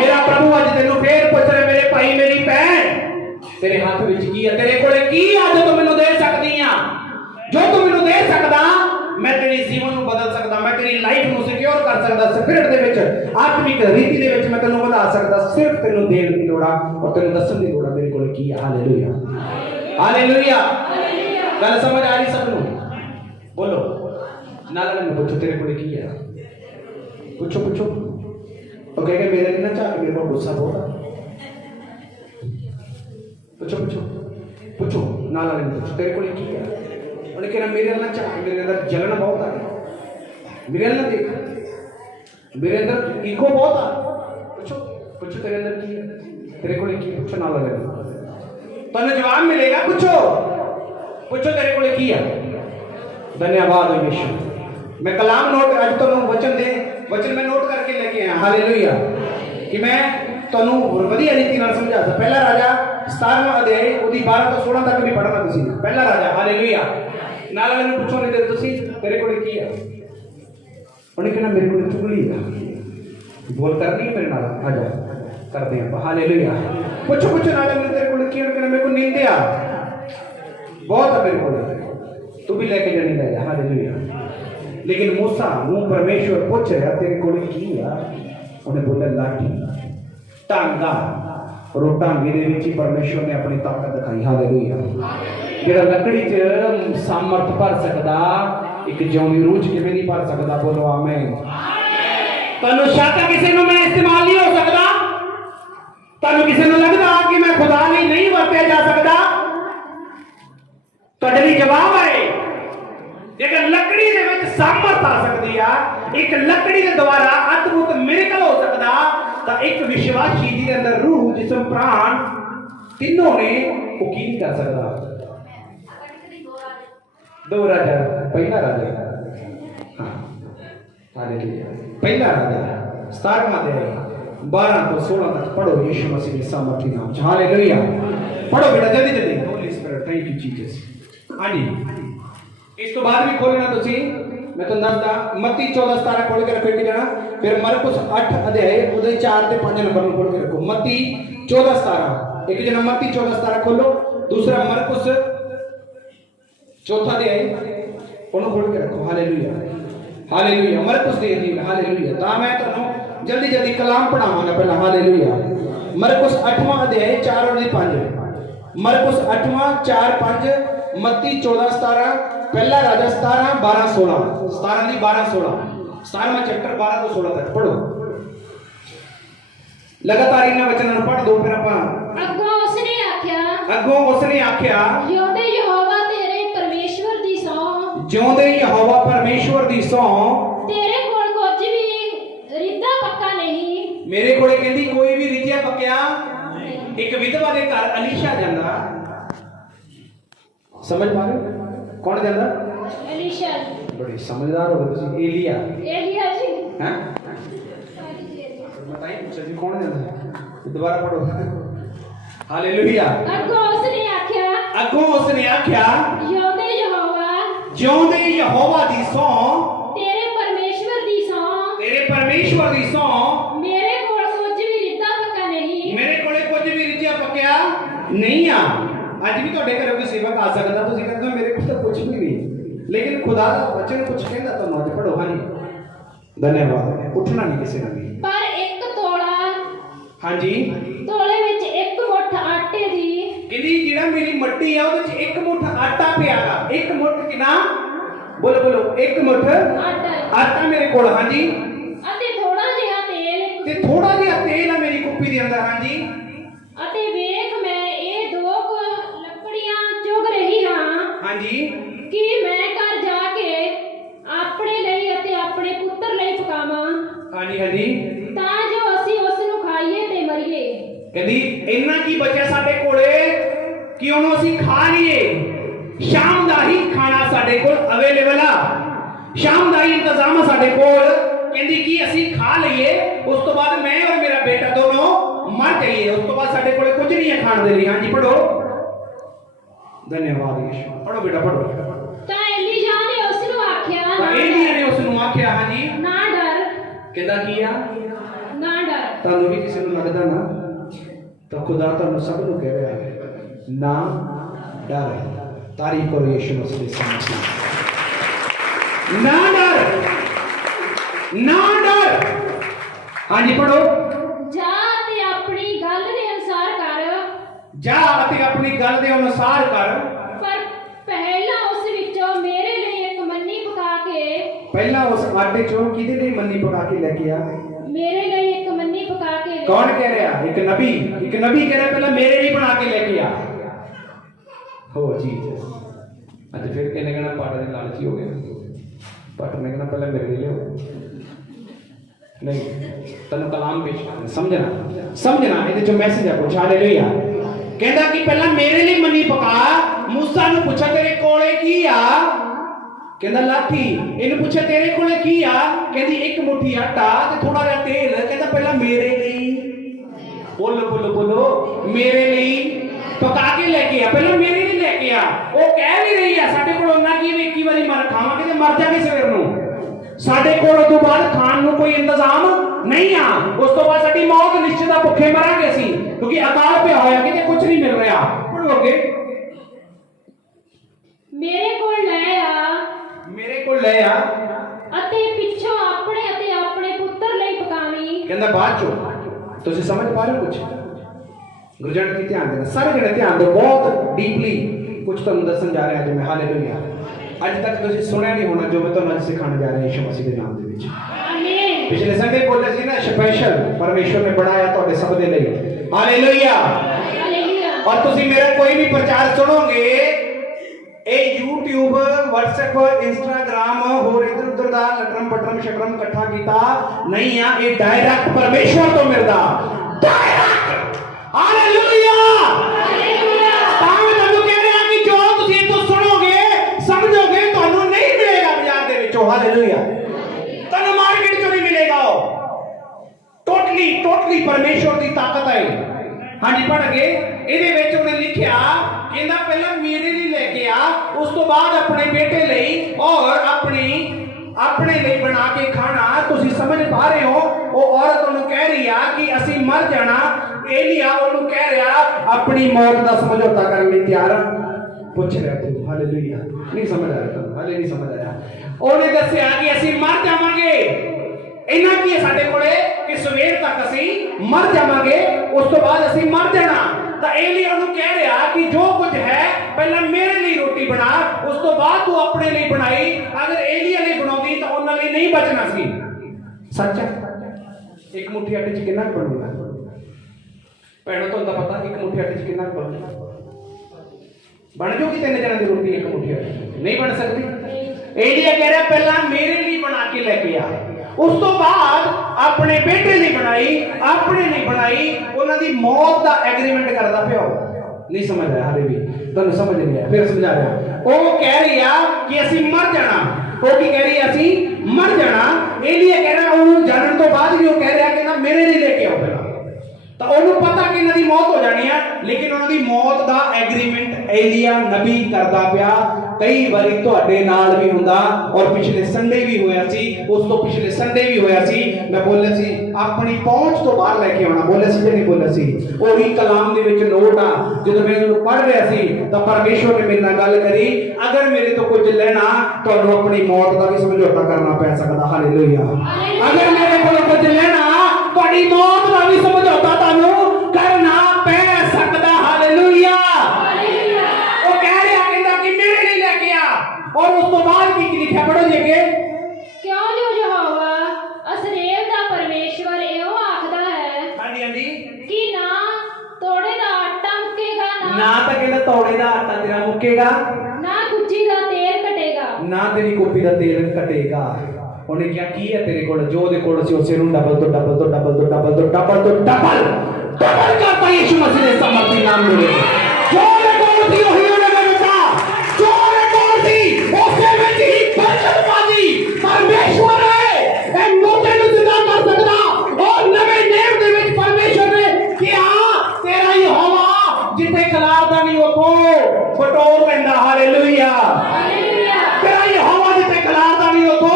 ਮੇਰਾ ਪ੍ਰਭੂ ਅੱਜ ਤੈਨੂੰ ਫੇਰ ਪੁੱਛ ਰਿਹਾ, ਮੇਰੇ ਭਾਈ ਮੇਰੀ ਭੈਣ, ਤੇਰੇ ਹੱਥ ਵਿੱਚ ਕੀ ਆ, ਤੇਰੇ ਕੋਲੇ ਕੀ ਆ ਜੋ ਤੂੰ ਮੈਨੂੰ ਦੇ ਸਕਦੀ ਆ। ਜੋ ਤੂੰ ਮੈਨੂੰ ਦੇ ਸਕਦਾ, मैं तेरे जीवन ਨੂੰ ਬਦਲ ਸਕਦਾ, मैं तेरी ਲਾਈਫ ਨੂੰ ਸਿਕਿਉਰ ਕਰ ਸਕਦਾ, ਸਪਿਰਿਟ ਦੇ ਵਿੱਚ, ਆਤਮਿਕ ਰੀਤੀ ਦੇ ਵਿੱਚ ਮੈਂ ਤੈਨੂੰ ਵਧਾ ਸਕਦਾ। ਸਿਰਫ ਤੈਨੂੰ ਦੇਣ ਦੀ ਲੋੜ ਆ ਔਰ ਤੈਨੂੰ ਦੱਸਣ ਦੀ ਲੋੜ ਆ ਮੇਰੇ ਕੋਲ ਕੀ ਆ। ਹਾਲੇਲੂਇਆ। ਹਾਲੇਲੂਇਆ। ਗੱਲ ਸਮਝ ਆ ਰਹੀ ਸਭ ਨੂੰ? ਬੋਲੋ ਨਾਲ ਨਾਲ ਪੁੱਛੋ ਤੇਰੇ ਕੋਲ ਕੀ ਆ। ਪੁੱਛੋ ਪੁੱਛੋ। ਉਹ ਕਹੇਗਾ ਮੇਰੇ ਲਈ ਨਾ ਚਾਹ, ਮੇਰੇ ਕੋਲ ਗੁੱਸਾ ਬਹੁਤ ਆ। ਪੁੱਛੋ ਪੁੱਛੋ ਪੁੱਛੋ ਨਾਲ ਨਾਲ ਪੁੱਛੋ ਤੇਰੇ ਕੋਲ ਕੀ ਆ। ਉਹਨੇ ਕਿਹਾ ਮੇਰੇ ਨਾਲ ਚਾਹ, ਮੇਰੇ ਅੰਦਰ ਜਲਨ ਬਹੁਤ ਆ, ਮੇਰੇ ਨਾਲ ਦੇਖ, ਮੇਰੇ ਅੰਦਰ ਈਗੋ ਬਹੁਤ ਆ। ਪੁੱਛੋ ਪੁੱਛੋ ਤੇਰੇ ਅੰਦਰ ਕੀ ਹੈ, ਤੇਰੇ ਕੋਲ ਕੀ ਹੈ। ਪੁੱਛੋ ਨਾਲ ਲੱਗੇ ਤੁਹਾਨੂੰ ਜਵਾਬ ਮਿਲੇਗਾ। ਪੁੱਛੋ ਪੁੱਛੋ ਤੇਰੇ ਕੋਲ ਕੀ ਹੈ। ਧੰਨਵਾਦ ਹੋ ਯਿਸੂ। ਮੈਂ ਕਲਾਮ ਨੋਟ ਅੱਜ ਤੁਹਾਨੂੰ ਵਚਨ ਮੈਂ ਨੋਟ ਕਰਕੇ ਲੈ ਕੇ ਆਇਆ। ਹਾਲੇਲੂਇਆ। ਕਿ ਮੈਂ ਤੁਹਾਨੂੰ ਵਧੀਆ ਰੀਤੀ ਨਾਲ ਸਮਝਾ ਸਕਦਾ। ਪਹਿਲਾ ਰਾਜਾ 17ਵਾਂ ਅਧਿਆਇ ਉਹਦੀ 12 ਤੋਂ 16 ਤੱਕ ਵੀ ਪੜ੍ਹਨਾ ਤੁਸੀਂ। ਪਹਿਲਾ ਰਾਜਾ। ਹਾਲੇਲੂਇਆ। ਨਾਲ ਮੈਨੂੰ ਪੁੱਛੋ ਨਹੀਂ ਤੇ ਤੁਸੀਂ ਤੇਰੇ ਕੋਲ ਕੀ ਆ। ਉਹਨੇ ਕਿਹਾ ਮੇਰੇ ਕੋਲ ਚੁਗਲੀ ਆ। ਬੋਲ ਕਰਨੀ ਮੇਰੇ ਨਾਲ, ਆ ਜਾ ਕਰਦੇ ਆਪਾਂ। ਹਾਲੇਲੂਇਆ। ਪੁੱਛੋ ਪੁੱਛੋ ਨਾਲ ਮੈਨੂੰ ਤੇਰੇ ਕੋਲ ਕੀ। ਉਹਨੇ ਕਿਹਾ ਮੇਰੇ ਕੋਲ ਨਿੰਦਿਆ ਬਹੁਤ ਆ ਮੇਰੇ ਕੋਲ, ਤੂੰ ਵੀ ਲੈ ਕੇ ਜਾਣੀ ਲੈ ਜਾ। ਹਾਲੇਲੂਇਆ। ਲੇਕਿਨ मूसा ਨੂੰ ਪਰਮੇਸ਼ਵਰ ਪੁੱਛ ਰਿਹਾ ਤੇਰੇ ਕੋਲ ਕੀ ਆ। ਉਹਨੇ ਬੋਲਿਆ ਲਾਠੀ, ਟਾਂਗਾ। ਔਰ ਟਾਂਗੇ ਦੇ ਵਿੱਚ ਹੀ ਪਰਮੇਸ਼ਵਰ ਨੇ ਆਪਣੀ ਤਾਕਤ ਦਿਖਾਈ। ਹਾਲੇਲੂਇਆ। ਜਿਹੜਾ ਲੱਕੜੀ 'ਚ ਸਾਮਰਥ ਭਰ ਸਕਦਾ, ਇੱਕ ਜਿਉਂਦੀ ਰੂਹ 'ਚ ਕਿਵੇਂ ਨਹੀਂ ਭਰ ਸਕਦਾ। ਬੋਲੋ ਆਮੇਨ। ਤੁਹਾਨੂੰ ਸ਼ੱਕ ਕਿਸੇ ਨੂੰ ਮੈਂ ਇਸਤੇਮਾਲ ਨਹੀਂ ਹੋ ਸਕਦਾ, ਤੁਹਾਨੂੰ ਕਿਸੇ ਨੂੰ ਲੱਗਦਾ ਕਿ ਮੈਂ ਖੁਦਾ ਲਈ ਨਹੀਂ ਵਰਤਿਆ ਜਾ ਸਕਦਾ, ਤੁਹਾਡੇ ਲਈ ਜਵਾਬ ਹੈ ਜੇਕਰ ਲੱਕੜੀ ਦੇ ਵਿੱਚ ਸਾਮਰਥ ਆ ਸਕਦੀ ਆ, ਇੱਕ ਲੱਕੜੀ ਦੇ ਦੁਆਰਾ ਅਦਭੁਤ ਮਿਰਕਲ ਹੋ ਸਕਦਾ, ਤਾਂ ਇੱਕ ਵਿਸ਼ਵਾਸੀ ਜਿਹਦੇ ਅੰਦਰ ਰੂਹ, ਜਿਸਮ, ਪ੍ਰਾਣ ਤਿੰਨੋਂ ਨੇ ਉਹ ਕੀ ਨਹੀਂ ਕਰ ਸਕਦਾ। दो राजा, पहला राजा, हाँ, हालेलुया। पहला राजा 17वां अध्याय 12 ਤੋਂ 16 तक पढ़ो यीशु मसीह के सामर्थी नाम। हालेलुया। पढ़ो बेटा जल्दी जल्दी। Holi spirit, thank you Jesus. हाँ जी, इस तो बाद भी खोलना ਤੁਸੀਂ। मैं ਤੁਹਾਨੂੰ ਦੱਸਦਾ ਮੱਤੀ 14:17 खोल के रखो एक जना। फिर मरकुस 8 अध्याय ਉਹਦੇ 4 ਤੇ 5 नंबर ਨੂੰ खोल के रखो। मत्ती 14:17 एक जना। मत्ती 14:17 खोलो। दूसरा मरकुस चौथा अध्याय ਉਹਨੂੰ खोल के रखो। हालेलुया। हालेलुया। मरकुस ਦੇ ਅਧੀਨ। हालेलुया। ਤਾਂ ਮੈਂ ਤੁਹਾਨੂੰ जल्दी जल्दी कलाम पढ़ावा ना पहला। हालेलुया। मरकुस 8वां अध्याय 4 और 5। मरकुस 8वां 4 5। मत्ती 14:17। पहला राजा 17 12 16। 17 ਦੀ 12 16। 17वां चैप्टर 12 ਤੋਂ 16 तक पढ़ो लगातार इन्हां वचनां ਨੂੰ पढ़ दो फिर ਆਪਾਂ ਅੱਗੋਂ ਉਸਨੇ ਆਖਿਆ ਅੱਗੋਂ ਉਸਨੇ ਆਖਿਆ ਜਿਉਂਦੇ ਯਹੋਵਾ ਤੇਰੇ ਪਰਮੇਸ਼ਵਰ ਦੀ ਸਹੁੰ ਜਿਉਂਦੇ ਯਹੋਵਾ ਪਰਮੇਸ਼ਵਰ ਦੀ ਸਹੁੰ ਤੇਰੇ ਕੋਲ ਕੁਝ ਵੀ ਰਿੱਧਾ ਪੱਕਾ ਨਹੀਂ ਮੇਰੇ ਕੋਲੇ ਕਹਿੰਦੀ ਕੋਈ ਵੀ ਰਿਜਿਆ ਪੱਕਿਆ ਇੱਕ ਵਿਧਵਾ ਦੇ ਘਰ ਅਲੀਸ਼ਾ ਜਾਂਦਾ ਸਮਝ ਪਾ ਰਹੇ ਹੋ ਕੌਣ ਜਾਂਦਾ ਅਲੀਸ਼ਾ बड़े समझदार हो तुम एलिया ਏਲੀਆ ਜੀ हैं बताइए पूछा जी कौन जाता है दोबारा पढ़ो हालेलुया ਅੱਗੋਂ ਉਸਨੇ ਆਖਿਆ अगों उसने आख्या ਜਿਉਂਦੇ ਯਹੋਵਾ ਜਿਉਂਦੇ ਯਹੋਵਾ ਦੀ ਸੌਂ ਤੇਰੇ ਪਰਮੇਸ਼ਵਰ ਦੀ ਸਹੁੰ ਤੇਰੇ ਪਰਮੇਸ਼ਵਰ ਦੀ ਸੌਂ ਮੇਰੇ ਕੋਲ ਕੁਝ ਵੀ ਰਿੱਧਾ ਪੱਕਾ ਨਹੀਂ ਮੇਰੇ ਕੋਲੇ ਕੁਝ ਵੀ ਰਿਜਿਆ ਪੱਕਿਆ ਨਹੀਂ ਆ ਅੱਜ ਵੀ ਤੁਹਾਡੇ ਘਰੇ ਕੋਈ ਸੇਵਕ ਆ ਸਕਦਾ ਤੁਸੀਂ ਕਹਿੰਦੇ ਹੋ ਮੇਰੇ ਕੋਲ ਤਾਂ ਕੁਝ ਵੀ ਨਹੀਂ लेकिन खुदा का वचन कुछ कहता तो मत पढ़ो हाँ जी धन्यवाद उठना नहीं किसी ने भी ਪਰ ਇੱਕ ਤੋਲਾ हाँ जी ਤੋਲੇ ਵਿੱਚ ਇੱਕ ਮੁੱਠ ਆਟੇ ਦੀ कहती जिहड़ा मेरी मट्टी है ਉਹਦੇ ਚ ਇੱਕ ਮੁੱਠ ਆਟਾ ਪਿਆਗਾ ਇੱਕ ਮੁੱਠ ਕਿਨਾ ਬੋਲੋ ਬੋਲੋ ਇੱਕ ਮੁੱਠ ਆਟਾ ਮੇਰੇ ਕੋਲ हाँ जी ਅਤੇ ਥੋੜਾ ਜਿਹਾ ਤੇਲ ਤੇ ਥੋੜਾ ਜਿਹਾ ਤੇਲ ਆ ਮੇਰੀ ਕੁੱਪੀ ਦੇ ਅੰਦਰ हाँ जी ਅਤੇ ਵੇਖ ਮੈਂ ਇਹ ਦੋ ਕੁ ਲੱਕੜੀਆਂ ਚੁਗ ਰਹੀ ਹਾਂ हाँ जी ਕਿ ਮੈਂ ਘਰ ਜਾ ਕੇ ਆਪਣੇ ਲਈ ਅਤੇ ਆਪਣੇ ਪੁੱਤਰ ਲਈ ਪਕਾਵਾਂ हाँ जी हाँ जी ਤਾਂ ਜੋ ਅਸੀਂ ਉਸ ਨੂੰ ਖਾਈਏ ਤੇ ਮਰੀਏ ਕਹਿੰਦੀ ਇੰਨਾ ਕੀ ਬਚਿਆ ਸਾਡੇ ਕੋਲੇ ਕਿ ਉਹਨੂੰ ਅਸੀਂ ਖਾ ਲਈਏ ਸ਼ਾਮ ਦਾ ਹੀ ਖਾਣਾ ਸਾਡੇ ਕੋਲ ਅਵੇਲੇਬਲ ਆ ਸ਼ਾਮ ਦਾ ਹੀ ਇੰਤਜ਼ਾਮ ਆ ਸਾਡੇ ਕੋਲ ਕਹਿੰਦੀ ਕਿ ਅਸੀਂ ਖਾ ਲਈਏ ਉਸ ਤੋਂ ਬਾਅਦ ਮੈਂ ਔਰ ਮੇਰਾ ਬੇਟਾ ਦੋਨੋਂ ਮਰ ਜਾਈਏ ਉਸ ਤੋਂ ਬਾਅਦ ਸਾਡੇ ਕੋਲੇ ਕੁਝ ਨਹੀਂ ਹੈ ਖਾਣ ਦੇ ਲਈ ਹਾਂਜੀ ਪੜੋ ਧੰਨਵਾਦ ਯਿਸੂ ਪੜੋ ਬੇਟਾ ਪੜੋ ਤਾਂ ਏਲੀਸ਼ਾ ਨੇ ਉਸ ਨੂੰ ਆਖਿਆ ਏਲੀਆ ਨੇ ਉਸ ਨੂੰ ਆਖਿਆ ਹਾਂਜੀ ਨਾ ਡਰ ਕਹਿੰਦਾ ਕੀ ਆ ਨਾ ਡਰ ਤੁਹਾਨੂੰ ਵੀ ਕਿਸੇ ਨੂੰ ਲੱਗਦਾ ਨਾ ਤਾਂ ਖੁਦਾ ਤੁਹਾਨੂੰ ਸਭ ਨੂੰ ਕਹਿ ਰਿਹਾ ਹੈ ਨਾ ਡਰ ਤਾਰੀਫ ਕਰੋ ਯਿਸੂ ਮਸੀਹ ਦੀ ਸਾਹਮਣੇ ਨਾ ਡਰ ਹਾਂਜੀ ਪੜੋ ਜਾ ਤੇ ਆਪਣੀ ਗੱਲ ਦੇ ਅਨੁਸਾਰ ਕਰ ਜਾ ਅਤੇ ਆਪਣੀ ਗੱਲ ਦੇ ਅਨੁਸਾਰ ਕਰ ਪਰ ਪਹਿਲਾਂ ਉਸ ਵਿੱਚੋਂ ਮੇਰੇ ਲਈ ਇੱਕ ਮੰਨੀ ਪਕਾ ਕੇ ਪਹਿਲਾਂ ਉਸ ਆਟੇ ਚੋਂ ਕਿਹਦੇ ਲਈ ਮੰਨੀ ਪਕਾ ਕੇ ਲੈ ਕੇ ਆ ਮੇਰੇ ਲਈ ਇੱਕ ਮੰਨੀ ਪਕਾ ਕੇ ਕੌਣ ਕਹਿ ਰਿਹਾ ਇੱਕ ਨਬੀ ਕਹਿ ਰਿਹਾ ਪਹਿਲਾਂ ਮੇਰੇ ਲਈ ਬਣਾ ਕੇ ਲੈ ਕੇ ਆ ਹੋ ਜੀਸਸ ਅੱਜ ਫਿਰ ਕਿਹਨੇ ਕਹਿਣਾ ਪਾਟ ਦੇ ਲਾਲਚੀ ਹੋ ਗਿਆ ਪਾਟ ਨੇ ਕਹਿਣਾ ਪਹਿਲਾਂ ਮੇਰੇ ਲਈ ਲਿਓ ਨਹੀਂ ਤੈਨੂੰ ਕਲਾਮ ਪੇਸ਼ ਸਮਝਣਾ ਇਹਦੇ ਚੋਂ ਮੈਸੇਜ ਆ ਕੁਛ ਹਾਲੇਲੂਇਆ ਕਹਿੰਦਾ ਕਿ ਪਹਿਲਾਂ ਮੇਰੇ ਲਈ ਮੰਨੀ ਪਕਾ ਮੂਸਾ ਨੂੰ ਪੁੱਛਿਆ ਤੇਰੇ ਕੋਲੇ ਕੀ ਆ ਕਹਿੰਦਾ ਲਾਠੀ ਇਹਨੂੰ ਪੁੱਛਿਆ ਤੇਰੇ ਕੋਲੇ ਕੀ ਆ ਕਹਿੰਦੀ ਇੱਕ ਮੁੱਠੀ ਆਟਾ ਤੇ ਥੋੜਾ ਜਿਹਾ ਤੇਲ ਕਹਿੰਦਾ ਪਹਿਲਾਂ ਮੇਰੇ ਲਈ ਬੋਲੋ ਮੇਰੇ ਲਈ ਪਕਾ ਕੇ ਲੈ ਕੇ ਆ ਪਹਿਲਾਂ ਮੇਰੇ ਲਈ ਲੈ ਕੇ ਆ ਉਹ ਕਹਿ ਵੀ ਰਹੀ ਆ ਸਾਡੇ ਕੋਲ ਉਹਨਾਂ ਕੀ ਵੀ ਇੱਕ ਵਾਰੀ ਮਰ ਖਾਵਾਂਗੇ ਤੇ ਮਰ ਜਾਗੇ ਸਵੇਰ ਨੂੰ ਸਾਡੇ ਕੋਲ ਉਸ ਤੋਂ ਬਾਅਦ ਖਾਣ ਨੂੰ ਕੋਈ ਇੰਤਜ਼ਾਮ ਨਹੀਂ ਆ ਉਸ ਤੋਂ ਬਾਅਦ ਸਾਡੀ ਮੌਤ ਨਿਸ਼ਚਿਤ ਆ ਭੁੱਖੇ ਮਰਾਂਗੇ ਅਸੀਂ ਕਿਉਂਕਿ ਅਕਾਲ ਪਿਆ ਹੋਇਆ ਕਿਤੇ ਕੁਝ ਨਹੀਂ ਮਿਲ ਰਿਹਾ ਪੜੋ ਅੱਗੇ ਮੇਰੇ ਕੋਲ ਲੈ ਆ ਅਤੇ ਪਿੱਛੋਂ ਆਪਣੇ ਅਤੇ ਆਪਣੇ ਪੁੱਤਰ ਲਈ ਪਕਾਵੀਂ ਕਹਿੰਦਾ ਬਾਅਦ ਚੋਂ ਤੁਸੀਂ ਸਮਝ ਪਾ ਰਹੇ ਹੋ ਕੁਝ ਗੁਰਜਨ ਕੀ ਧਿਆਨ ਦੇਣਾ ਸਾਰੇ ਜਣੇ ਧਿਆਨ ਦਿਓ ਬਹੁਤ ਡੀਪਲੀ ਕੁਝ ਤੁਹਾਨੂੰ ਦੱਸਣ ਜਾ ਰਿਹਾ ਅੱਜ ਮੈਂ ਹਾਲੇਲੂਇਆ ਅੱਜ ਤੱਕ ਤੁਸੀਂ ਸੁਣਿਆ ਨਹੀਂ ਹੋਣਾ ਜੋ ਮੈਂ ਤੁਹਾਨੂੰ ਅੱਜ ਸਿਖਾਉਣ ਜਾ ਰਿਹਾ ਯਿਸੂ ਮਸੀਹ ਦੇ ਨਾਮ ਦੇ ਵਿੱਚ ਆਮੀਨ ਪਿਛਲੇ ਸੰਡੇ ਬੋਲੇ ਸੀ ਨਾ ਸਪੈਸ਼ਲ ਪਰਮੇਸ਼ਵਰ ਨੇ ਬਣਾਇਆ ਤੁਹਾਡੇ ਸਭ ਦੇ ਲਈ ਹਾਲੇਲੂਇਆ ਹਾਲੇਲੂਇਆ ਔਰ ਤੁਸੀਂ ਮੇਰਾ ਕੋਈ ਵੀ ਪ੍ਰਚਾਰ ਸੁਣੋਗੇ ਇਹ YouTube WhatsApp Instagram ਹੋਰ ਇਧਰ ਉਧਰ ਦਾ ਲਟਰਮ ਪਟਰਮ ਸ਼ਟਰਮ ਇਕੱਠਾ ਕੀਤਾ ਨਹੀਂ ਆ ਇਹ ਡਾਇਰੈਕਟ ਪਰਮੇਸ਼ਵਰ ਤੋਂ ਮਿਲਦਾ ਡਾਇਰੈਕਟ ਹਾਲੇਲੂਇਆ ਤਾਂ ਮੈਂ ਤੁਹਾਨੂੰ ਕਹਿ ਰਿਹਾ ਕਿ ਜੋ ਤੁਸੀਂ ਇੱਥੋਂ ਸੁਣੋਗੇ ਸਮਝੋਗੇ ਤੁਹਾਨੂੰ ਨਹੀਂ ਮਿਲੇਗਾ ਬਾਜ਼ਾਰ ਦੇ ਵਿੱਚੋਂ ਹਾਲੇਲੂਇਆ ਤੁਹਾਨੂੰ ਮਾਰਕੀਟ ਚੋਂ ਨਹੀਂ ਮਿਲੇਗਾ ਟੋਟਲੀ ਪਰਮੇਸ਼ਵਰ ਦੀ ਤਾਕਤ ਹੈ ਹਾਂਜੀ ਪੜ੍ਹ ਕੇ ਇਹਦੇ ਵਿੱਚ ਉਹਨੇ ਲਿਖਿਆ ਕਹਿੰਦਾ ਪਹਿਲਾਂ ਮੇਰੇ ਲਈ ਲੈ ਕੇ ਆ ਉਸ ਤੋਂ ਬਾਅਦ ਆਪਣੇ ਬੇਟੇ ਲਈ ਔਰ ਆਪਣੇ ਲਈ ਬਣਾ ਕੇ ਖਾਣਾ ਤੁਸੀਂ ਸਮਝ ਪਾ ਰਹੇ ਹੋ ਉਹ ਔਰਤ ਉਹਨੂੰ ਕਹਿ ਰਹੀ ਆ ਕਿ ਅਸੀਂ ਮਰ ਜਾਣਾ ਏਲੀਆ ਉਹਨੂੰ ਕਹਿ ਰਿਹਾ ਆਪਣੀ ਮੌਤ ਦਾ ਸਮਝੌਤਾ ਕਰਨ ਲਈ ਤਿਆਰ ਪੁੱਛ ਰਿਹਾ ਤੂੰ ਹਾਲੇਲੂਇਆ ਨਹੀਂ ਸਮਝ ਆ ਰਿਹਾ ਤੁਹਾਨੂੰ ਹਾਲੇ ਨਹੀਂ ਸਮਝ ਆਇਆ ਉਹਨੇ ਦੱਸਿਆ ਕਿ ਅਸੀਂ ਮਰ ਜਾਵਾਂਗੇ ਇੰਨਾ ਕੀ ਹੈ ਸਾਡੇ ਕੋਲੇ ਕਿ ਸਵੇਰ ਤੱਕ ਅਸੀਂ ਮਰ ਜਾਵਾਂਗੇ ਉਸ ਤੋਂ ਬਾਅਦ ਅਸੀਂ ਮਰ ਜਾਣਾ ਤਾਂ ਏਲੀਆ ਉਹਨੂੰ ਕਹਿ ਰਿਹਾ ਕਿ ਜੋ ਕੁਝ ਹੈ ਪਹਿਲਾਂ ਮੇਰੇ ਲਈ ਰੋਟੀ ਬਣਾ ਉਸ ਤੋਂ ਬਾਅਦ ਤੂੰ ਆਪਣੇ ਲਈ ਬਣਾਈ ਅਗਰ ਏਲੀਆ ਲਈ ਬਣਾਉਂਦੀ ਤਾਂ ਉਹਨਾਂ ਲਈ ਨਹੀਂ ਬਚਣਾ ਸੀ सच है? एक मुट्ठी आटे च कितना बनूगा भैनों? तुहानू तां पता एक मुट्ठी आटे च कितना बनूगा? बन जाऊगी 3 जणों की रोटी एक मुट्ठी आटे च? नहीं बन सकती। एलिया कह रहा पहला मेरे लिए बना के लेके आ, उस तो बाद अपने बेटे लिए बनाई, अपने लिए बनाई, उन्हां दी मौत का एग्रीमेंट करदा पिया। नहीं समझ आया हाले भी? तुहानू समझ नहीं आया? फिर समझा रहा। वो कह रही है कि असीं मर जाना। वो की कह रही है? असीं मर जाना। एलिया कह रहा उन्होंने जानने तो बाद भी वो कह रहा कि ना मेरे लिए लेके आओ पहला। तो उन्होंने पता कि इन्हां दी मौत हो जानी है, लेकिन उन्हां दी मौत का एग्रीमेंट एलिया नबी करदा पिया। कई बारी तुहाडे नाल भी हुंदा, और पिछले संडे भी होया सी, उस तो पिछले संडे भी होया सी। मैं बोलिया सी अपनी पहुंच तो बाहर लेके आना, बोलिया सी कि नहीं बोलिया सी? ओही कलाम दे विच नोट आ, जदों मैं उहनूं पढ़ रहा सी तां परमेश्वर ने मेरे नाल गल करी, अगर मेरे तो कुछ लेना तुहानूं अपनी मौत का भी समझौता करना पै सकदा। हालेलुया। अगर मेरे कोल कुछ लेना तुहाडी मौत का भी समझौता तुहानूं करना पै सकदा। हालेलुया। वो कह रहा कहंदा कि मेरे लिए लेके आ, और उस तो बाद की लिखा पढ़ो जी के, क्यों जो यहोवा इस्राएल दा परमेश्वर एहो आखदा है। हां जी हां जी, कि ना तोड़े दा आटा मुकेगा, ना तो कहंदा तौड़े दा आटा तेरा मुकेगा, ना कुच्ची दा तेल कटेगा, ना तेरी कोपी दा तेल कटेगा। उन्हें क्या की है तेरे कोल? जो दे कोल सी उसे नु डबल तो डबल तो डबल तो डबल तो डबल तो डबल डबल करता यीशु मसीह ने समर्थी नाम ले। जो दे कोल सी वही उन्हें बेटा, जो दे कोल सी उसे विच ही बरकत पाजी। परमेश्वर है ए मोटे नु जिंदा कर सकदा, और नवे नेम दे विच परमेश्वर ने कि हां तेरा यहोवा जिथे कलारदा नहीं उथों बटोर लैंदा। हालेलुया। तेरा यहोवा जिथे कलारदा नहीं उथों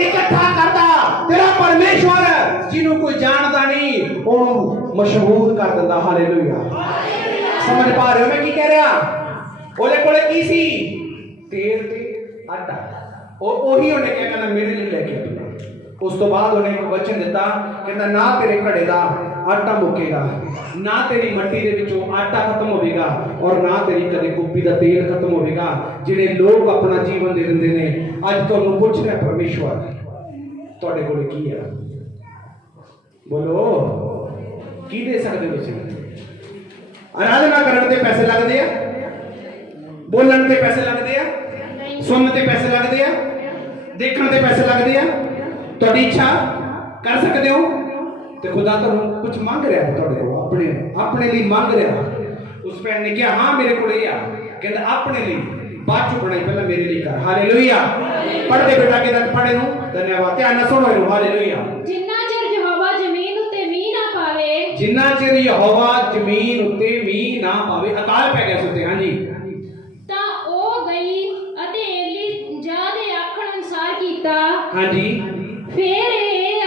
इकट्ठा करदा। तेरा परमेश्वर जिन्हों कोई जानता नहीं उन्होंने मशहूर कर दिंदा। हालेलुया। समझ पा रहे हो मैं की कह रहा? ओदे कोले की सी? तेल ते आटा। और ओही उन्हें क्या कहना मेरे लिए लेके आना। उस तो बाद उन्हें एक वचन दिता, कहता ना तेरे घड़े दा आटा मुकेगा, ना तेरी मट्टी दे विचों आटा खत्म होवेगा, और ना तेरी कदे कुप्पी दा तेल खत्म होवेगा। जिहड़े लोग अपना जीवन दे दिंदे ने, अज तुहानूं पुछ रहा परमेश्वर तुहाडे कोले की है? बोलो की दे सकदे हो तुसीं? आराधना करन ते पैसे लगदे आ, बोलण ते पैसे लगदे आ, सुनन ते पैसे लगदे आ, देखण ते पैसे लगदे आ। तुहाडी इच्छा कर सकदे हो ते खुदा तुहानूं कुछ मंग रहा है, तुहाडे कोल अपने अपने लिए मंग रहा। उस भैन ने कहा हाँ मेरे कोल आ, कहंदा अपने लिए बाद चुकना ही पहले मेरे लिए कर। हालेलुया। पढ़दे बेटा के तक पढ़े नु धन्यवाद। ध्यान नाल सुनो इनु। हालेलुया। जिन्ना चिर यहोवा जमीन उत्ते मींह ना पावे, जिन्ना चिर यहोवा जमीन उत्ते मींह ना पावे, अकाल पै गया सुते। हां जी। तां ओ गई अते एलीजा दे आखण अनुसार कीता। हां जी। फिर ए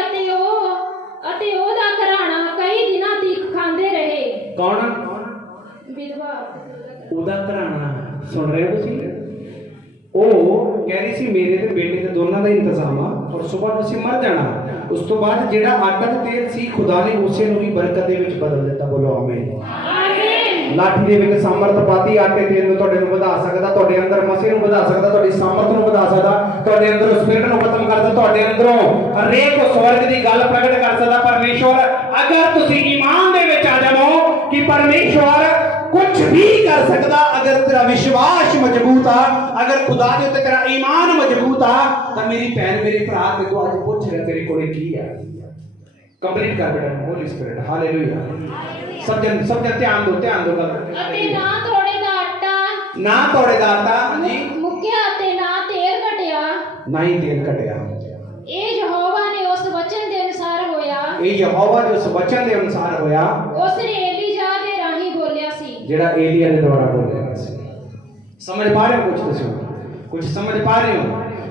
अते ओदा घराना कई दिनां तक खांदे रहे। कौन? विधवा। ओदा घराना सुन रहे हो तुसीं? ओ कह रही सी मेरे ते बेटे ते दोनों का इंतजाम आ, और सुबह तुसीं मर जाना। उस तो बाद जेड़ा आटा ते तेल सी खुदा ने उसे नु भी बरकत दे विच बदल दिता। बोलो आमीन। आमीन। लाठी दे विच सामर्थ पाती, आटे तेल नु तुहाडे नु वधा सकदा, तुहाडे अंदर मसीह नु वधा सकदा, तुहाडी सामर्थ नु वधा सकदा, तुहाडे अंदर स्पिरिट नु खत्म कर सकदा, तुहाडे अंदरों हरेक स्वर्ग दी गल प्रगट कर सकदा परमेश्वर। अगर तुसीं ईमान दे विच आ जाओ कि परमेश्वर कुछ भी कर सकदा, अगर तेरा विश्वास मजबूत आ, अगर खुदा दे उत्ते तेरा ईमान मजबूत आ, तां मेरी भैन मेरे भरा ते तू अज पुछ रहा तेरे कोले की है? कंप्लीट कर बेटा होली स्पिरिट। हालेलुया। सब जन ध्यान दो गल। अते ना तोड़े दा आटा, ना तोड़े दा आटा जी मुक्या, अते ना तेल घटिया, ना ही तेल घटिया। ए यहोवा ने उस वचन दे अनुसार होया, ये यहोवा जो उस वचन दे अनुसार होया, उसने एलीजा दे राही बोलिया सी, जेड़ा एलिया दे द्वारा बोलिया सी। समझ पा रहे हो कुछ? तुसीं कुछ समझ पा रहे हो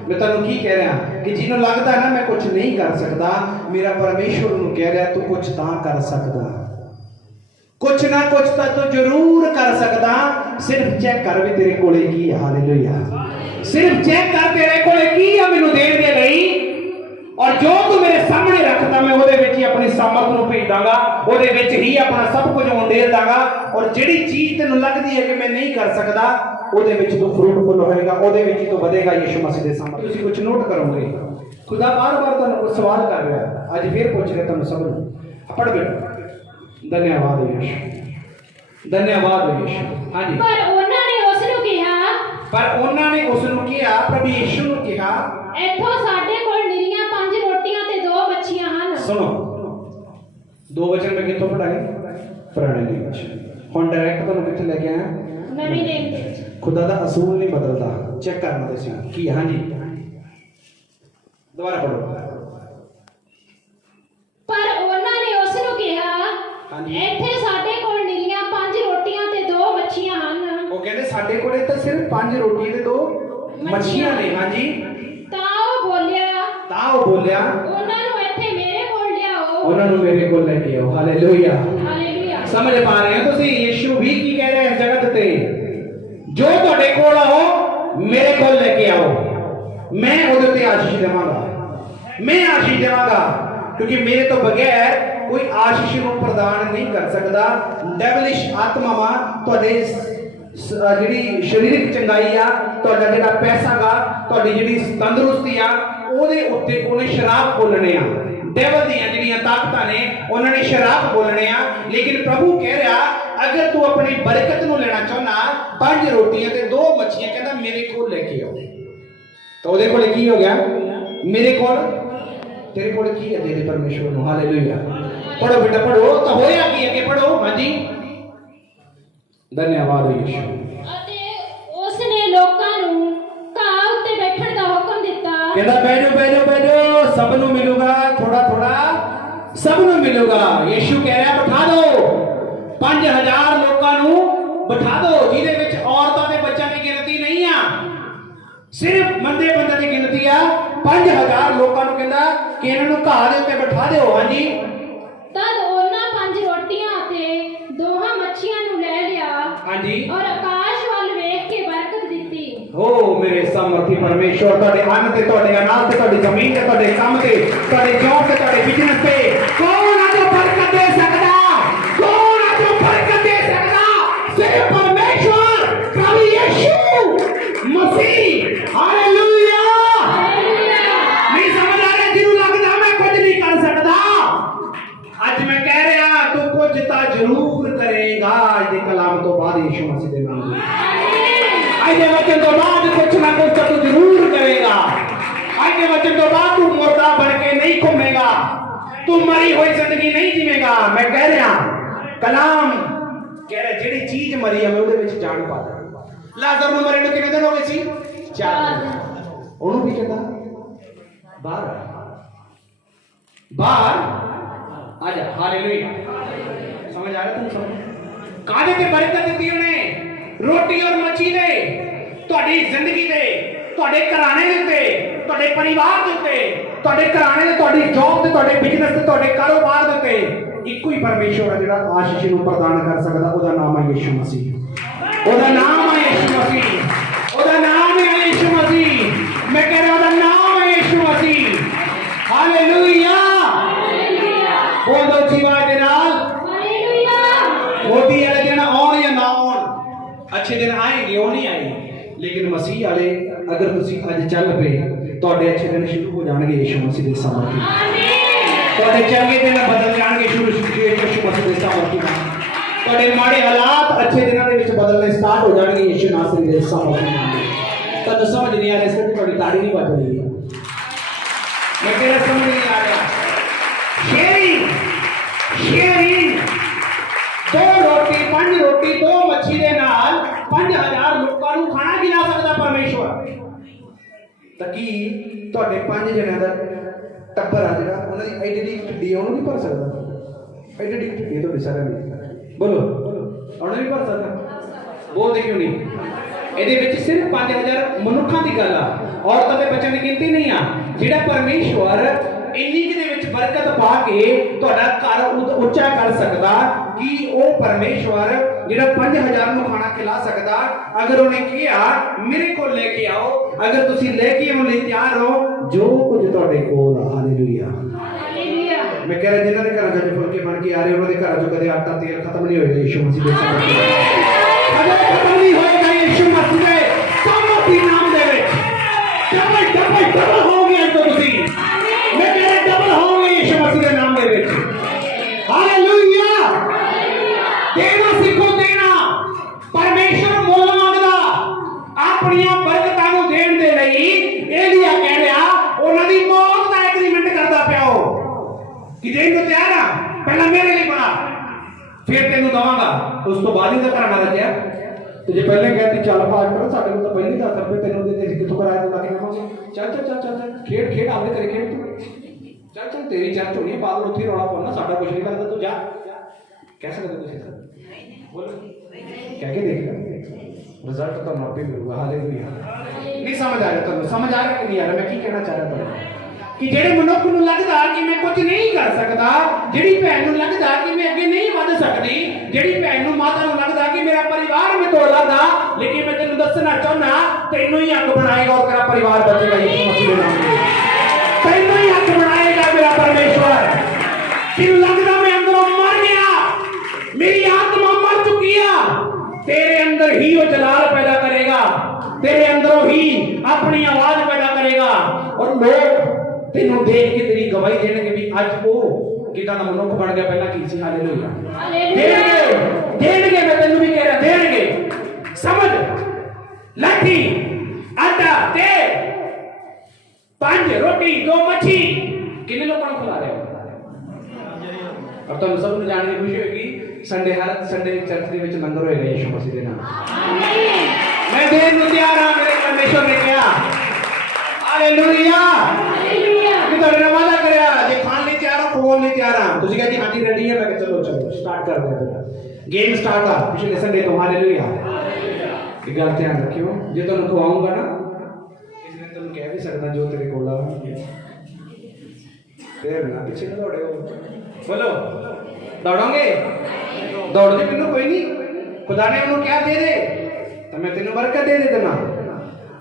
मैं तुहानूं की कह रहा? कि जिन्हों लगता है ना मैं कुछ नहीं कर सकता, मेरा परमेश्वर उन्होंने कह रहा तू कुछ तां कर सकदा, कुछ ना कुछ तो तू जरूर कर सकदा। सिर्फ चेक कर भी तेरे कोले की है। हालेलुया। सिर्फ चेक कर तेरे कोले की है मैनूं देण दे लई, और जो तू मेरे सामने रखता मैं ਉਹਦੇ ਵਿੱਚ ਹੀ ਆਪਣੀ ਸਾਮਰਥ ਨੂੰ ਭੇਜ ਦਾਂਗਾ, ਉਹਦੇ ਵਿੱਚ ਹੀ ਆਪਣਾ ਸਭ ਕੁਝ ਉੰਡੇਲ ਦਾਂਗਾ। ਔਰ ਜਿਹੜੀ ਚੀਜ਼ ਤੈਨੂੰ ਲੱਗਦੀ ਹੈ ਕਿ ਮੈਂ ਨਹੀਂ ਕਰ ਸਕਦਾ, ਉਹਦੇ ਵਿੱਚ ਤੂੰ ਫਰੂਟਫੁਲ ਹੋਏਗਾ, ਉਹਦੇ ਵਿੱਚ ਹੀ ਤੂੰ ਵਧੇਗਾ ਯਿਸੂ ਮਸੀਹ ਦੇ ਸਾਹਮਣੇ। ਤੁਸੀਂ ਕੁਝ ਨੋਟ ਕਰੋਗੇ खुदा बार बार तुहानू कोई सवाल कर रहा है, अज फिर पूछ रहा तुहानू सब नूं। पढ़ बेटा। धन्यवाद यीशु, धन्यवाद यीशु। हाँ जी। पर ਉਹਨਾਂ ਨੇ ਉਸ ਨੂੰ ਕਿਹਾ, पर उन्होंने उसनूं किहा, प्रभु यीशु नूं किहा, ਇੱਥੋਂ ਸਾਡੇ ਕੋਲ ਨਿਰੀਆਂ 5 ਰੋਟੀਆਂ ਤੇ 2 ਮੱਛੀਆਂ ਹਨ। सुनो, दो वचन में कितों पढ़ाए? पुराने नियम में। हुण डायरेक्ट तुहानू कित्थे लेके आया? ਨਵੇਂ ਨੇਮ ਦੇ ਵਿੱਚ। खुदा दा असूल नहीं बदलता। चेक करना तुसीं की। हाँ जी, दोबारा पढ़ो। ਪਰ ਉਹਨਾਂ ਨੇ ਉਸ ਨੂੰ ਕਿਹਾ, ਹਾਂਜੀ। ਇੱਥੇ ਸਾਡੇ ਕੋਲ ਨਿਰੀਆਂ 5 ਰੋਟੀਆਂ ਤੇ 2 ਮੱਛੀਆਂ ਹਨ। वो कहते साडे कोले तो सिर्फ 5 रोटी ते 2 मच्छियां ने। हाँ जी। ਤਾਂ ਉਹ ਬੋਲਿਆ, ਤਾਂ ਉਹ ਬੋਲਿਆ, ਉਹਨਾਂ ਨੂੰ ਇੱਥੇ ਮੇਰੇ ਕੋਲ ਲਿਆਓ। ਉਹਨਾਂ ਨੂੰ ਮੇਰੇ ਕੋਲ ਲੈ ਕੇ ਆਓ। ਹਾਲੇਲੂਇਆ। ਹਾਲੇਲੂਇਆ। ਸਮਝ ਪਾ ਰਹੇ ਹੋ ਤੁਸੀਂ? ਯੀਸ਼ੂ ਵੀ ਕੀ ਕਹਿ ਰਿਹਾ ਇਸ ਜਗਤ ਤੇ? ਜੋ ਤੁਹਾਡੇ ਕੋਲ ਆਓ, ਮੇਰੇ ਕੋਲ ਲੈ ਕੇ ਆਓ, ਮੈਂ ਉਹਦੇ ਤੇ ਆਸ਼ੀਸ਼ ਦੇਵਾਂਗਾ, ਮੈਂ ਆਸ਼ੀਸ਼ ਦੇਵਾਂਗਾ, ਕਿਉਂਕਿ ਮੇਰੇ ਤੋਂ ਬਗੈਰ ਕੋਈ ਆਸ਼ੀਸ਼ ਨੂੰ ਪ੍ਰਦਾਨ ਨਹੀਂ ਕਰ ਸਕਦਾ। ਡੈਵਲਿਸ਼ ਆਤਮਾਵਾਂ ਤੁਹਾਡੇ ਜਿਹੜੀ ਸਰੀਰਕ ਚੰਗਾਈ ਆ, ਤੁਹਾਡਾ ਜਿਹੜਾ ਪੈਸਾ ਗਾ, ਤੁਹਾਡੀ ਜਿਹੜੀ ਤੰਦਰੁਸਤੀ ਆ, ਉਹਦੇ ਉੱਤੇ ਉਹਨੇ ਸ਼ਰਾਬ ਬੋਲਣੇ ਆ। डेवल ਦੀਆਂ ਜਿਹੜੀਆਂ ਤਾਕਤਾਂ ਨੇ ਉਹਨਾਂ ਨੇ ਸ਼ਰਾਬ ਬੋਲਣੇ ਆ। ਲੇਕਿਨ ਪ੍ਰਭੂ ਕਹਿ ਰਿਹਾ, ਅਗਰ ਤੂੰ ਆਪਣੀ ਬਰਕਤ ਨੂੰ ਲੈਣਾ ਚਾਹਨਾ, 5 ਰੋਟੀਆਂ ਤੇ 2 ਮੱਛੀਆਂ ਕਹਿੰਦਾ ਮੇਰੇ ਕੋਲ ਲੈ ਕੇ ਆਓ। ਤਾਂ ਉਹਦੇ ਕੋਲ ਕੀ ਹੋ ਗਿਆ? ਮੇਰੇ ਕੋਲ। ਤੇਰੇ ਕੋਲ ਕੀ ਹੈ? ਦੇ ਦੇ ਪਰਮੇਸ਼ਵਰ ਨੂੰ। ਹਾਲੇਲੂਇਆ। ਪੜੋ ਬੇਟਾ ਪੜੋ। ਤਾਂ ਹੋਇਆ ਕੀ? ਅੱਗੇ ਪੜੋ। ਹਾਂਜੀ। ਧੰਨਵਾਦ ਯੀਸ਼ੂ। ਅਤੇ ਉਸ ਨੇ ਲੋਕਾਂ ਨੂੰ ਘਾਹ ਉੱਤੇ ਬੈਠਣ ਦਾ ਹੁਕਮ ਦਿੱਤਾ। ਕਹਿੰਦਾ ਬੈਠੋ ਬੈਠੋ ਬੈਠੋ, ਸਭ ਨੂੰ ਮਿਲੂਗਾ, ਥੋੜਾ ਥੋੜਾ ਸਭ ਨੂੰ ਮਿਲੂਗਾ। ਯੀਸ਼ੂ ਕਹਿ ਰਿਹਾ ਬਿਠਾ ਦਿਓ, 5000 ਲੋਕਾਂ ਨੂੰ ਬਿਠਾ ਦਿਓ, ਜਿਹਦੇ ਵਿੱਚ ਔਰਤਾਂ ਤੇ ਬੱਚਿਆਂ ਦੀ ਗਿਣਤੀ ਨਹੀਂ ਆ, ਸਿਰਫ ਮੰਦੇ ਬੰਦੇ ਦੀ ਗਿਣਤੀ ਆ। 5000 ਲੋਕਾਂ ਨੂੰ ਕਹਿੰਦਾ ਕਿ ਇਹਨਾਂ ਨੂੰ ਘਾਹ ਦੇ ਉੱਤੇ ਬਿਠਾ ਦਿਓ। ਹਾਂਜੀ। ਤਦ ਉਹਨਾਂ 5 ਰੋਟੀਆਂ ਅਤੇ 2 ਮੱਛੀਆਂ ਨੂੰ ਲੈ ਲਿਆ। ਹਾਂਜੀ। ਔਰ ਆਕਾਸ਼ ਵੱਲ ਵੇਖ ਕੇ ਬਰਕਤ ਦਿੱਤੀ। हो मेरे सामर्थी परमेश्वर, ਤੁਹਾਡੇ ਅੰਨ ਤੇ ਤੁਹਾਡੇ ਅਨਾਜ ਤੇ ਤੁਹਾਡੀ ਜ਼ਮੀਨ ਤੇ ਤੁਹਾਡੇ ਕੰਮ ਤੇ ਤੁਹਾਡੇ ਜੌਬ ਤੇ ਤੁਹਾਡੇ ਬਿਜ਼ਨਸ ਤੇ ਕੌਣ ਆ ਜੋ ਬਰਕਤ ਦੇ ਸਕਦਾ? ਕੌਣ ਆ ਜੋ ਬਰਕਤ ਦੇ ਸਕਦਾ? ਸਿਰਫ ਪਰਮੇਸ਼ਵਰ, ਪ੍ਰਭੂ ਯੀਸ਼ੂ ਮਸੀਹ। ਹਾਲੇਲੂਇਆ। ਨਹੀਂ ਸਮਝ ਆ ਰਿਹਾ? ਜਿਹਨੂੰ ਲੱਗਦਾ ਮੈਂ ਕੁਝ ਨਹੀਂ ਕਰ ਸਕਦਾ, ਅੱਜ ਮੈਂ ਕਹਿ ਰਿਹਾ ਤੂੰ ਕੁਝ ਤਾਂ ਜ਼ਰੂਰ ਕਰੇਗਾ। ਅੱਜ ਦੇ ਕਲਾਮ ਤੋਂ ਬਾਅਦ ਯੀਸ਼ੂ ਮਸੀਹ ਦੇ ਨਾਮ ਵਿੱਚ आगे वचन तो बाद कुछ ना कुछ तो तू जरूर करेगा। आगे वचन तो बाद तू मुर्दा बन के नहीं घूमेगा, तू मरी हुई जिंदगी नहीं जीवेगा। मैं कह रहा कलाम कह रहा जेड़ी चीज मरी है मैं ਉਹਦੇ ਵਿੱਚ ਜਾਨ ਪਾ ਦਾਂ। ਲਾਜ਼ਰ ਨੂੰ ਮਰੇ ਨੂੰ ਕਿੰਨੇ ਦਿਨ ਹੋ ਗਏ ਸੀ? 4 ਦਿਨ। ਉਹਨੂੰ ਵੀ ਕਹਿੰਦਾ ਬਾਹਰ ਬਾਹਰ ਆ ਜਾ। ਹਾਲੇਲੂਇਆ। ਸਮਝ ਆ ਰਿਹਾ ਤੁਹਾਨੂੰ? ਸਮਝ ਕਾਹਦੇ ਤੇ ਬਰਕਤ ਦਿੱਤੀ ਉਹਨੇ? ਰੋਟੀ ਔਰ ਮੱਛੀ ਦੇ। ਤੁਹਾਡੀ ਜ਼ਿੰਦਗੀ ਤੇ, ਤੁਹਾਡੇ ਘਰਾਣੇ ਦੇ ਉੱਤੇ, ਤੁਹਾਡੇ ਪਰਿਵਾਰ ਦੇ ਉੱਤੇ, ਤੁਹਾਡੇ ਘਰਾਣੇ ਦੇ, ਤੁਹਾਡੀ ਜੌਬ ਤੇ, ਤੁਹਾਡੇ ਬਿਜ਼ਨਸ ਤੇ, ਤੁਹਾਡੇ ਕਾਰੋਬਾਰ ਦੇ ਉੱਤੇ ਇੱਕੋ ਹੀ ਪਰਮੇਸ਼ਵਰ ਹੈ ਜਿਹੜਾ ਆਸ਼ੀਸ਼ ਨੂੰ ਪ੍ਰਦਾਨ ਕਰ ਸਕਦਾ। ਉਹਦਾ ਨਾਮ ਹੈ ਯੀਸ਼ੂ ਮਸੀਹ। ਉਹਦਾ ਨਾਮ ਹੈ ਯੀਸ਼ੂ ਮਸੀਹ। ਉਹਦਾ ਨਾਮ ਹੈ ਯੀਸ਼ੂ ਮਸੀਹ। ਮੈਂ ਕਹਿ ਰਿਹਾ ਉਹਦਾ ਨਾਮ ਹੈ ਯੀਸ਼ੂ ਮਸੀਹ। ਹਾਲੇਲੂਇਆ। ਬੋਲੋ ਜੀਵਾ ਦੇ ਨਾਲ ਹਾਲੇਲੂਇਆ। ਮੋਦੀ ਵਾਲੇ ਦਿਨ ਆਉਣ ਜਾਂ ਨਾ ਆਉਣ, अच्छे दिन आएंगे, वो नहीं आएंगे, लेकिन मसीह वाले अगर तुसी अज चल पे, ਤੁਹਾਡੇ अच्छे दिन शुरू हो जाएंगे यीशु मसीह ਦੇ ਸਾਮਰਥੀ। ਤੁਹਾਡੇ ਚੰਗੇ ਦਿਨ ਬਦਲ ਜਾਣਗੇ ਸ਼ੁਰੂ ਯੀਸ਼ੂ ਮਸੀਹ ਦੇ ਸਾਮਰਥੀ ਨਾਲ। ਤੁਹਾਡੇ ਮਾੜੇ ਹਾਲਾਤ ਅੱਛੇ ਦਿਨਾਂ ਦੇ ਵਿੱਚ ਬਦਲਣੇ ਸਟਾਰਟ ਹੋ ਜਾਣਗੇ ਯੀਸ਼ੂ ਨਾਸਰੀ ਦੇ ਸਾਮਰਥੀ ਨਾਲ। ਤੁਹਾਨੂੰ ਸਮਝ ਨਹੀਂ ਆ ਰਿਹਾ? ਇਸ ਕਰਕੇ ਤੁਹਾਡੀ ਤਾੜੀ ਨਹੀਂ ਵੱਜ ਰਹੀ ਹੈ। ਮੈਂ ਕਿਹਾ ਸਮਝ ਨਹੀਂ ਆ ਰਿਹਾ? ਸ਼ੇਅਰਿੰਗ 2 रोटी 5 रोटी 2 मच्छी ਦੇ ਨਾਲ 5000 ਲੋਕਾਂ ਨੂੰ ਖਾਣਾ ਖਿਲਾ ਸਕਦਾ ਪਰਮੇਸ਼ਵਰ। ਤਾਂ ਕੀ ਤੁਹਾਡੇ 5 ਜਣਿਆਂ ਦਾ ਟੱਬਰ ਆ ਜਿਹੜਾ ਉਹਨਾਂ ਦੀ ਆਈਡੈਂਟੀ ਢਿੱਡੀ ਉਹਨੂੰ ਨਹੀਂ ਭਰ ਸਕਦਾ? ਆਈਡੈਂਟੀ ਢਿੱਡੀ ਤੁਹਾਡੀ ਸਾਰਿਆਂ ਦੀ। ਬੋਲੋ ਉਹਨੂੰ ਨਹੀਂ ਭਰ ਸਕਦਾ? ਬੋਲਦੇ ਕਿਉਂ ਨਹੀਂ? ਇਹਦੇ ਵਿੱਚ ਸਿਰਫ 5000 ਮਨੁੱਖਾਂ ਦੀ ਗੱਲ ਆ, ਔਰਤਾਂ ਤੇ ਬੱਚਿਆਂ ਦੀ ਗਿਣਤੀ ਨਹੀਂ ਆ। ਜਿਹੜਾ ਪਰਮੇਸ਼ਵਰ ਇੰਨੀ ਦੇ ਵਿੱਚ ਬਰਕਤ ਪਾ ਕੇ ਤੁਹਾਡਾ ਘਰ ਉੱਚਾ ਕਰ ਸਕਦਾ, ਕਿ ਉਹ ਪਰਮੇਸ਼ਵਰ ਜਿਹੜਾ 5000 ਨੂੰ ਖਾਣਾ ਖਿਲਾ ਸਕਦਾ, ਅਗਰ ਉਹਨੇ ਕਿਹਾ ਮੇਰੇ ਕੋਲ ਲੈ ਕੇ ਆਓ, ਅਗਰ ਤੁਸੀਂ ਲੈ ਕੇ ਆਉਣ ਲਈ ਤਿਆਰ ਹੋ, ਜੋ ਕੁਝ ਤੁਹਾਡੇ ਕੋਲ ਆ। ਹਾਲੇਲੂਇਆ। ਮੈਂ ਕਹਿ ਰਿਹਾ ਜਿਨ੍ਹਾਂ ਦੇ ਘਰਾਂ ਚ ਫੁਲਕੇ ਬਣ ਕੇ ਆ ਰਹੇ ਉਹਨਾਂ ਦੇ ਘਰਾਂ ਚੋਂ ਕਦੇ ਆਟਾ ਤੇਲ ਖਤਮ ਨਹੀਂ ਹੋਏਗਾ ਯੀਸ਼ੂ ਮਸੀਹ ਦੇ ਸਾਮਰਥੀ ਨਾਲ। ਕਦੇ ਖਤਮ ਨਹੀਂ ਹੋਏਗਾ ਯੀਸ਼ੂ ਮਸੀਹ ਦੇ ਸਾਮਰਥੀ ਨਾਮ ਦੇ ਵਿੱਚ। ਡਬਲ ਹੋ ਗਿਆ ਤੁਸੀਂ। पहला मेरे लिए बना, फिर तेन दवांगा। उस तो बाद ही तो घराना रचिया। तो जो पहले कहती चल पाठ करो, साढ़े को तो पहले 10 रुपए तेन कितों कराया तो लाके लवांगे। चल चल चल चल चल खेड खेड आपने करे खेड चल चल तेरी चर्च होनी है, बाद उठी रौला पाना, साडा कुछ नहीं लगता, तू जा। कैसे लगता कुछ बोलो क्या के देखेगा रिजल्ट तो नॉपी मिलूगा। हालेलुया। नहीं समझ आ रहा, तुम समझ आ रहा कि नहीं आ रहा मैं की कहना चाह रहा था कि ਜਿਹੜੇ ਮਨੁੱਖ ਨੂੰ ਲੱਗਦਾ ਕਿ ਮੈਂ ਕੁਝ ਨਹੀਂ ਕਰ ਸਕਦਾ, ਜਿਹੜੀ ਭੈਣ ਨੂੰ ਲੱਗਦਾ ਕਿ ਮੈਂ ਅੱਗੇ ਨਹੀਂ ਵਧ ਸਕਦੀ, ਜਿਹੜੀ ਭੈਣ ਨੂੰ ਮਾਤਾ ਨੂੰ ਲੱਗਦਾ ਕਿ ਮੇਰਾ ਪਰਿਵਾਰ ਮੇਰੇ ਤੋਂ ਅਲੱਗ ਆ, ਲੇਕਿਨ ਮੈਂ ਤੈਨੂੰ ਦੱਸਣਾ ਚਾਹੁੰਦਾ ਤੈਨੂੰ ਹੀ ਹੱਕ ਬਣਾਏਗਾ और तेरा परिवार बचेगा यीशु मसीह के नाम में। ਤੈਨੂੰ ਹੀ ਹੱਕ ਬਣਾਏਗਾ मेरा परमेश्वर। ਤੈਨੂੰ ਲੱਗਦਾ मैं अंदरों मर गया, मेरी आत्मा मर चुकी है, तेरे अंदर ही वो जलाल पैदा करेगा, तेरे अंदरों ही अपनी आवाज पैदा करेगा और लोग तेनू देख के तेरी गवाही देंगे भी आज वो कितना ना मनुष्य बन गया, पहला की सी। हालेलुया। देंगे मैं तेनू भी कह रहा देंगे। समझ लाठी आटा तेल 5 रोटी 2 मच्छी कितने लोगों को खिला रहे हो? अब तो सब ने जानने की खुशी होगी संडे हर संडे चर्च ਦੇ ਵਿੱਚ ਲੰਗਰ ਹੋਏਗਾ ਯਿਸੂ ਮਸੀਹ ਦੇ ਨਾਮ। मैं देन ਨੂੰ ਤਿਆਰ ਹਾਂ ਮੇਰੇ ਪਰਮੇਸ਼ਵਰ ਨੇ ਕਿਹਾ। ਹਾਲੇਲੂਇਆ। ਕਿ ਤੁਹਾਡੇ ਨਾਲ ਵਾਅਦਾ ਕਰਿਆ ਜੇ ਖਾਣ ਲਈ ਤਿਆਰ ਹੋ ਖੋਣ ਲਈ ਤਿਆਰ ਹਾਂ। ਤੁਸੀਂ ਕਹਿੰਦੇ ਹਾਂਜੀ ਰੈਡੀ ਹੈ, ਮੈਂ ਕਿਹਾ ਚਲੋ ਚਲੋ ਸਟਾਰਟ ਕਰਦੇ ਹਾਂ। ਫਿਰ ਗੇਮ ਸਟਾਰਟ ਆ ਪਿਛਲੇ ਸੰਡੇ ਤੋਂ। ਹਾਲੇਲੂਇਆ। ਇਹ ਗੱਲ ਧਿਆਨ ਰੱਖਿਓ, ਜੇ ਤੁਹਾਨੂੰ ਖਵਾਉਂਗਾ ਨਾ ਇਸ ਨੇ ਤੁਹਾਨੂੰ ਕਹਿ ਵੀ ਸਕਦਾ ਜੋ ਤੇਰੇ ਕੋਲ ਆ ਫਿਰ ਨਾ ਪਿੱਛੇ ਨਾ ਦੌੜਿਓ। बोलो दौड़ोगे दौड़ते मैनू कोई नहीं, खुदा ने उन्होंने क्या दे दे तो मैं तेन बरकत दे देना।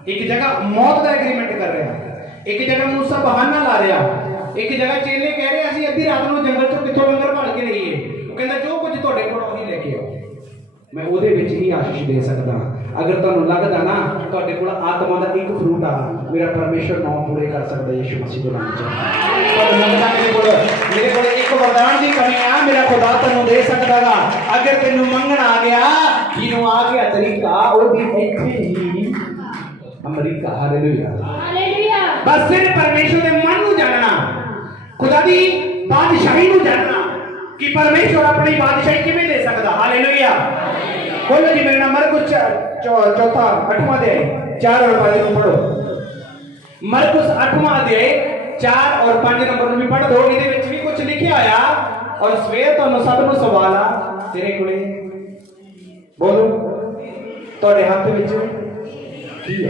एक जगह मौत का एग्रीमेंट कर रहा, एक जगह मूसा बहाना ला रहा, एक जगह चेले कह रहे असं अद्धी रात को जंगल चो कितों लंगर भाल के रहीए, कहता जो कुछ तुहाडे कोल ओही लेके आओ, मैं उहदे विच ही आशीष दे सकदा। अगर तुहानू लगदा ना तुहाडे कोल आत्मा दा एक फ्रूट आ, मेरा परमेश्वर नाम पूरे कर सकदा यीशु मसीह दे नाम च। मेरे को एक वरदान की कमी आ, मेरा खुदा तेनू दे सकदा गा। अगर तेनू मंगण आ गया जिन्हों आ गया तरीका वो भी इत्थे ही अमेरिका। हालेलुया। हालेलुया। बस सिर्फ परमेश्वर के मन नू जानना, खुदा दी बादशाही नू जानना कि परमेश्वर अपनी बादशाही किवें दे सकदा। हालेलुया। बोलो जी मेरे नाम मरकुस चौथा 8वां अध्याय 4 और 5 नू पढ़ो। मरकुस 8वां अध्याय 4 और 5 नंबर भी पढ़ दो। ਇਹਦੇ ਵਿੱਚ ਵੀ ਕੁਝ ਲਿਖਿਆ ਹੋਇਆ और ਸਵੇਰ ਤੁਹਾਨੂੰ ਸਭ ਨੂੰ ਸਵਾਲ ਆ ਤੇਰੇ ਕੋਲੇ ਬੋਲੋ ਤੁਹਾਡੇ ਹੱਥ ਵਿੱਚ ਕੀ ਆ?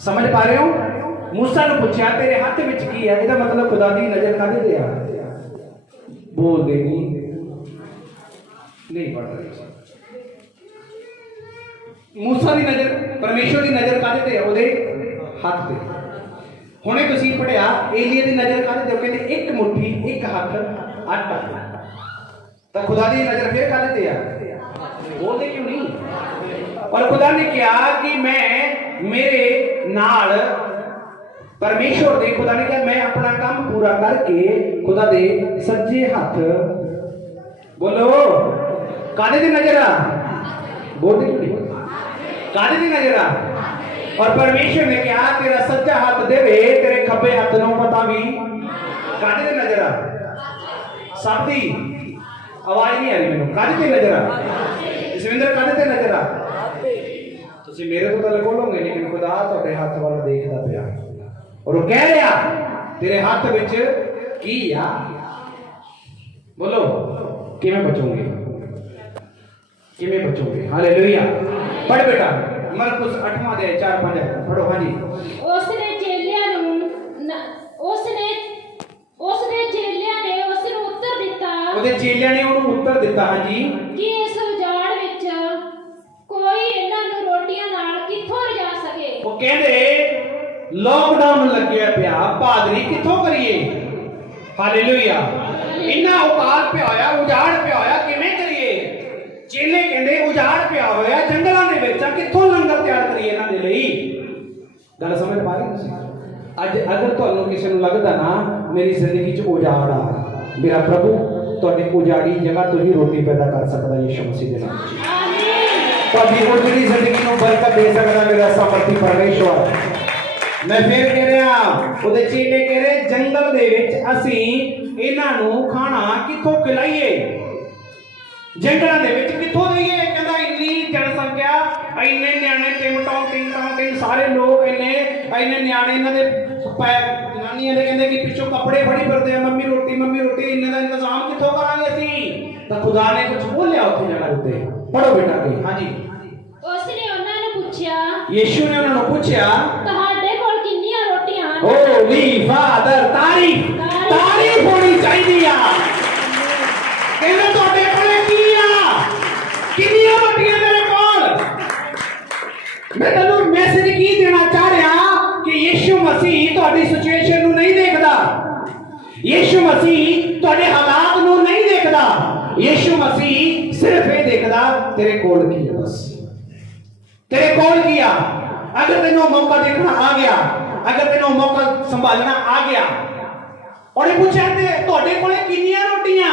ਸਮਝ ਪਾ ਰਹੇ ਹੋ? मूसा ਨੂੰ ਪੁੱਛਿਆ ਤੇਰੇ ਹੱਥ ਵਿੱਚ ਕੀ ਹੈ? ਇਹਦਾ ਮਤਲਬ ਖੁਦਾ ਦੀ ਨਜ਼ਰ ਕਾਹਦੇ ਤੇ ਆ? ਬੋਲਦੇ ਨਹੀਂ ਪੜ ਰਹੇ। मूसा ਦੀ ਨਜ਼ਰ ਪਰਮੇਸ਼ਵਰ ਦੀ ਨਜ਼ਰ ਕਾਹਦੇ ਤੇ ਆ? ਉਹਦੇ ਹੱਥ ਤੇ। ਹੁਣੇ ਤੁਸੀਂ ਪੜਿਆ ਏਲੀਆ ਦੀ ਨਜ਼ਰ ਕਾਹਦੇ ਤੇ? ਕਹਿੰਦੇ ਇੱਕ ਮੁੱਠੀ ਇੱਕ ਹੱਥ ਆਟਾ। ਤਾਂ ਖੁਦਾ ਦੀ ਨਜ਼ਰ ਫੇਰ ਕਾਹਦੇ ਤੇ ਆ? ਬੋਲਦੇ ਕਿਉਂ ਨਹੀਂ? और खुदा ने कहा कि मैं मेरे नाल परमेश्वर दे, खुदा ने कहा मैं अपना काम पूरा करके खुदा दे सज्जे हाथ बोलो कादे दी नजर आ? बोलते क्यों नहीं? कादे दी नजर आ? और परमेश्वर ने कहा तेरा सज्जा हाथ देवे तेरे खब्बे हाथ नो पता भी कादे दी नजर आ? सब दी आवाज नहीं आ रही मैनू। कादे दी नजर आ? जसविंदर कादे दी नजर आ? ਤੁਸੀਂ ਮੇਰੇ ਤੋਂ ਤਾਂ ਲਗੋਲੋਗੇ ਲੇਕਿਨ ਖੁਦਾ ਤੁਹਾਡੇ ਹੱਥ ਵੱਲ ਦੇਖਦਾ ਪਿਆ ਔਰ ਉਹ ਕਹਿ ਰਿਹਾ ਤੇਰੇ ਹੱਥ ਵਿੱਚ ਕੀ ਆ? ਬੋਲੋ ਕਿਵੇਂ ਬਚੋਗੇ? ਕਿਵੇਂ ਬਚੋਗੇ? ਹਾਲੇਲੂਇਆ। ਪੜ੍ਹ ਬੇਟਾ ਮਰਕੁਸ 8ਵਾਂ ਅਧਿਆਇ 4-5 ਪੜ੍ਹੋ। ਹਾਂਜੀ। ਉਸਨੇ ਚੇਲਿਆਂ ਨੇ ਉਸ ਨੂੰ ਉੱਤਰ ਦਿੱਤਾ, ਉਹਦੇ ਚੇਲਿਆਂ ਨੇ ਉਹਨੂੰ ਉੱਤਰ ਦਿੱਤਾ ਹਾਂਜੀ ਕਿ ਇਸ ਉਜਾੜ ਵਿੱਚ ਕੋਈ ਇਹਨਾਂ ਨੂੰ ਰੋਟੀਆਂ ਨਾਲ ਕਿੱਥੋਂ ਰਜਾ ਸਕੇ। ਉਹ ਕਹਿੰਦੇ ਲੌਕਡਾਊਨ ਲੱਗਿਆ ਪਿਆ ਭਾਦਰੀ ਕਿੱਥੋਂ ਕਰੀਏ? ਹਾਲੇਲੂਇਆ। ਇੰਨਾ ਉਕਾਲ ਪਿਆ ਹੋਇਆ ਉਜਾੜ ਪਿਆ ਹੋਇਆ ਕਿਵੇਂ ਕਰੀਏ? ਚੇਲੇ ਕਹਿੰਦੇ ਉਜਾੜ ਪਿਆ ਹੋਇਆ ਜੰਗਲਾਂ ਦੇ ਵਿੱਚ ਕਿੱਥੋਂ ਲੰਗਰ ਤਿਆਰ ਕਰੀਏ ਇਹਨਾਂ ਦੇ ਲਈ? ਗੱਲ ਸਮਝ ਪਾ ਰਹੇ ਤੁਸੀਂ? ਅੱਜ ਅਗਰ ਤੁਹਾਨੂੰ ਕਿਸੇ ਨੂੰ ਲੱਗਦਾ ਨਾ ਮੇਰੀ ਜ਼ਿੰਦਗੀ 'ਚ ਉਜਾੜ ਆ, ਮੇਰਾ ਪ੍ਰਭੂ ਤੁਹਾਡੀ ਉਜਾੜੀ ਜਗ੍ਹਾ ਤੋਂ ਹੀ ਰੋਟੀ ਪੈਦਾ ਕਰ ਸਕਦਾ ਯਿਸੂ ਮਸੀਹ ਦੇ ਨਾਮ 'ਚ। ਤੁਹਾਡੀ ਉਜੜੀ ਜ਼ਿੰਦਗੀ ਨੂੰ ਬਰਕਤ ਦੇ ਸਕਦਾ ਮੇਰਾ ਸਮਰਥੀ ਪਰਮੇਸ਼ਵਰ। ਮੈਂ ਫੇਰ ਕਹਿ ਰਿਹਾ ਉਹਦੇ ਚੇਲੇ ਕਹਿ ਰਹੇ ਜੰਗਲ ਦੇ ਵਿੱਚ ਅਸੀਂ ਇਹਨਾਂ ਨੂੰ ਖਾਣਾ ਕਿੱਥੋਂ ਖਿਲਾਈਏ, ਜੰਗਲਾਂ ਦੇ ਵਿੱਚ ਕਿੱਥੋਂ ਦਈਏ। ਕਹਿੰਦਾ ਇੰਨੀ ਜਨਸੰਖਿਆ, ਇੰਨੇ ਨਿਆਣੇ ਟਿਮ ਸਾਰੇ ਲੋਕ ਇੰਨੇ ਨਿਆਣੇ ਇਹਨਾਂ ਦੇ ਜਨਾਨੀਆਂ ਦੇ ਕਹਿੰਦੇ ਕਿ ਪਿੱਛੋਂ ਕੱਪੜੇ ਫੜੀ ਫਿਰਦੇ ਆ, ਮੰਮੀ ਰੋਟੀ ਇੰਨੇ ਦਾ ਇੰਤਜ਼ਾਮ ਕਿੱਥੋਂ ਕਰਾਂਗੇ ਅਸੀਂ। ਤਾਂ ਖੁਦਾ ਨੇ ਕੁਝ ਬੋਲਿਆ ਉੱਥੇ ਜਗ੍ਹਾ ਉੱਤੇ। ਪੜੋ ਬੇਟਾ ਕੇ। ਹਾਂਜੀ। ਉਸਨੇ ਉਹਨਾਂ ਨੂੰ ਪੁੱਛਿਆ, ਯੀਸ਼ੂ ਨੇ ਉਹਨਾਂ ਨੂੰ ਪੁੱਛਿਆ, ਤੁਹਾਡੇ ਕੋਲ ਕਿੰਨੀਆਂ ਰੋਟੀਆਂ ਹਨ? ਹੋਲੀ ਫਾਦਰ, ਤਾਰੀਫ ਹੋਣੀ ਚਾਹੀਦੀ ਆ। ਕਹਿੰਦਾ ਤੁਹਾਡੇ ਕੋਲੇ ਕੀ ਆ, ਕਿੰਨੀਆਂ ਰੋਟੀਆਂ ਤੇਰੇ ਕੋਲ। ਮੈਂ ਤੁਹਾਨੂੰ ਮੈਸੇਜ ਕੀ ਦੇਣਾ ਚਾਹ ਰਿਹਾ ਕਿ ਯੀਸ਼ੂ ਮਸੀਹ ਤੁਹਾਡੀ ਸਿਚੁਏਸ਼ਨ ਨੂੰ ਨਹੀਂ ਦੇਖਦਾ, ਯੀਸ਼ੂ ਮਸੀਹ ਤੁਹਾਡੇ ਹਾਲਾਤ ਨੂੰ ਨਹੀਂ ਦੇਖਦਾ। ਯੀਸ਼ੂ ਮਸੀਹ ਸਿਰਫ ਇਹ ਦੇਖਦਾ ਤੇਰੇ ਕੋਲ ਕੀ ਹੈ, ਬਸ ਤੇਰੇ ਕੋਲ ਕੀ ਆ। ਅਗਰ ਤੈਨੂੰ ਮੌਕਾ ਦੇਖਣਾ ਆ ਗਿਆ, ਅਗਰ ਤੈਨੂੰ ਮੌਕਾ ਸੰਭਾਲਣਾ ਆ ਗਿਆ, ਉਹਨੇ ਪੁੱਛਿਆ ਤੇ ਤੁਹਾਡੇ ਕੋਲੇ ਕਿੰਨੀਆਂ ਰੋਟੀਆਂ,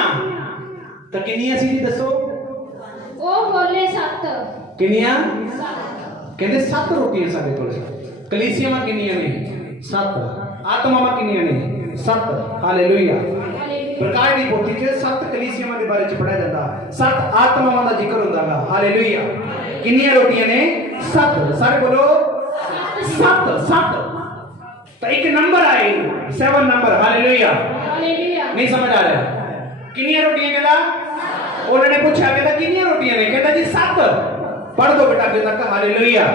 ਤਾਂ ਕਿੰਨੀਆਂ ਸੀ ਜੀ ਦੱਸੋ। ਉਹ ਬੋਲੇ 7। ਕਿੰਨੀਆਂ? 7। ਕਹਿੰਦੇ 7 ਰੋਟੀਆਂ ਸਾਡੇ ਕੋਲੇ। ਕਲੀਸਿਆਵਾਂ ਕਿੰਨੀਆਂ ਨੇ? 7। ਆਤਮਾਵਾਂ ਕਿੰਨੀਆਂ ਨੇ? 7। ਹਾਲੇਲੂਇਆ। ਪ੍ਰਕਾਸ਼ ਦੀ ਪੋਥੀ 'ਚ 7 ਕਲੀਸਿਆਵਾਂ ਦੇ ਬਾਰੇ 'ਚ ਪੜਿਆ ਜਾਂਦਾ, 7 ਆਤਮਾਵਾਂ ਦਾ ਜ਼ਿਕਰ ਹੁੰਦਾਗਾ। ਹਾਲੇਲੂਇਆ। ਕਿੰਨੀਆਂ ਰੋਟੀਆਂ ਨੇ? 7। ਸਾਰੇ ਬੋਲੋ 7। ਤਾਂ ਇੱਕ ਨੰਬਰ ਆਏ 7 ਨੰਬਰ। ਹਾਲੇਲੂਇਆ। ਨਹੀਂ ਸਮਝ ਆ ਰਿਹਾ? ਕਿੰਨੀਆਂ ਰੋਟੀਆਂ ਕਹਿੰਦਾ? ਉਹਨਾਂ ਨੇ ਪੁੱਛਿਆ, ਕਹਿੰਦਾ ਕਿੰਨੀਆਂ ਰੋਟੀਆਂ ਨੇ? ਕਹਿੰਦਾ ਜੀ 7। ਪੜ੍ਹ ਦੋ ਬੇਟਾ ਅੱਗੇ ਤੱਕ। ਹਾਲੇਲੂਇਆ।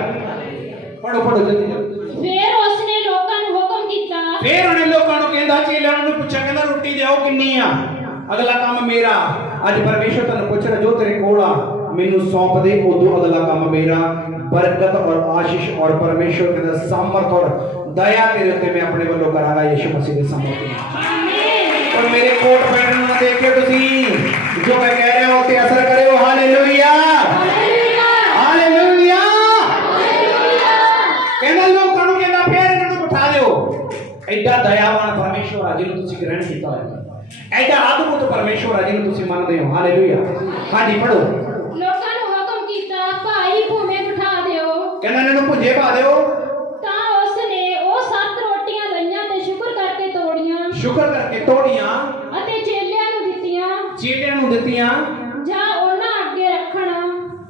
ਪੜੋ ਜਲਦੀ। ਫਿਰ ਉਸਨੇ ਲੋਕਾਂ ਨੂੰ ਹੁਕਮ ਕੀਤਾ, ਫਿਰ ਉਹਨੇ ਲੋਕਾਂ ਨੂੰ ਕਹਿੰਦਾ, ਚੇਲਿਆਂ ਨੂੰ ਪੁੱਛਿਆ, ਕਹਿੰਦਾ ਰੋਟੀ ਦਿਓ ਕਿੰਨੀ ਆ, ਅਗਲਾ ਕੰਮ ਮੇਰਾ। ਅੱਜ ਪਰਮੇਸ਼ਰ ਤੁਹਾਨੂੰ ਪੁੱਛ ਰਿਹਾ, ਜੋ ਤੇਰੇ ਕੋਲ ਆ ਮੈਨੂੰ ਸੌਂਪ ਦੇ, ਉਦੋਂ ਅਗਲਾ ਕੰਮ ਮੇਰਾ। ਬਰਕਤ ਔਰ ਆਸ਼ੀਸ਼ ਔਰ ਪਰਮੇਸ਼ਰ ਕਹਿੰਦਾ ਸਾਮਰਥ ਔਰ ਦਇਆ ਤੇਰੇ ਉੱਤੇ ਮੈਂ ਆਪਣੇ ਵੱਲੋਂ ਕਰਾਂਗਾ ਯਿਸੂ ਮਸੀਹ ਦੇ ਸਾਹਮਣੇ। ਔਰ ਮੇਰੇ ਕੋਟ ਪੈਣ ਨੂੰ ਦੇਖਿਓ ਤੁਸੀਂ, ਜੋ ਮੈਂ ਕਹਿ ਰਿਹਾ ਉਹ ਤੇ ਅਸਰ ਕਰਿਓ। ਹਾਲੇਲੂਇਆ। ਹਾਲੇਲੂਇਆ। ਕਹਿੰਦਾ ਲੋਕਾਂ ਨੂੰ, ਕਹਿੰਦਾ ਫਿਰ ਇਹਨਾਂ ਨੂੰ ਬਿਠਾ ਦਿਓ। ਐਡਾ ਦਇਆਵਾਨ ਪਰਮੇਸ਼ਰ ਆ ਜਿਹਨੂੰ ਤੁਸੀਂ ਗ੍ਰਹਿਣ ਕੀਤਾ ਹੋਇਆ, ਐਡਾ ਅਦਭੁਤ ਪਰਮੇਸ਼ਰ ਆ ਜਿਹਨੂੰ ਤੁਸੀਂ ਮੰਨਦੇ ਹੋ। ਹਾਲੇਲੂਇਆ। ਹਾਂਜੀ ਪੜੋ। ਲੋਕਾਂ ਨੂੰ ਹੁਕਮ ਕੀਤਾ, ਭਾਈ ਭੂਮੇ ਬਿਠਾ ਦਿਓ। ਕਹਿੰਦਾ ਇਹਨਾਂ ਨੂੰ ਭੁੱਜੇ ਪਾ ਦਿਓ। ਤਾਂ ਉਸਨੇ ਉਹ 7 ਰੋਟੀਆਂ ਲਈਆਂ ਤੇ ਸ਼ੁਕਰ ਕਰਕੇ ਤੋੜੀਆਂ ਅਤੇ ਚੇਲਿਆਂ ਨੂੰ ਦਿੱਤੀਆਂ। ਜਾਂ ਉਹਨਾਂ ਅੱਗੇ ਰੱਖਣ।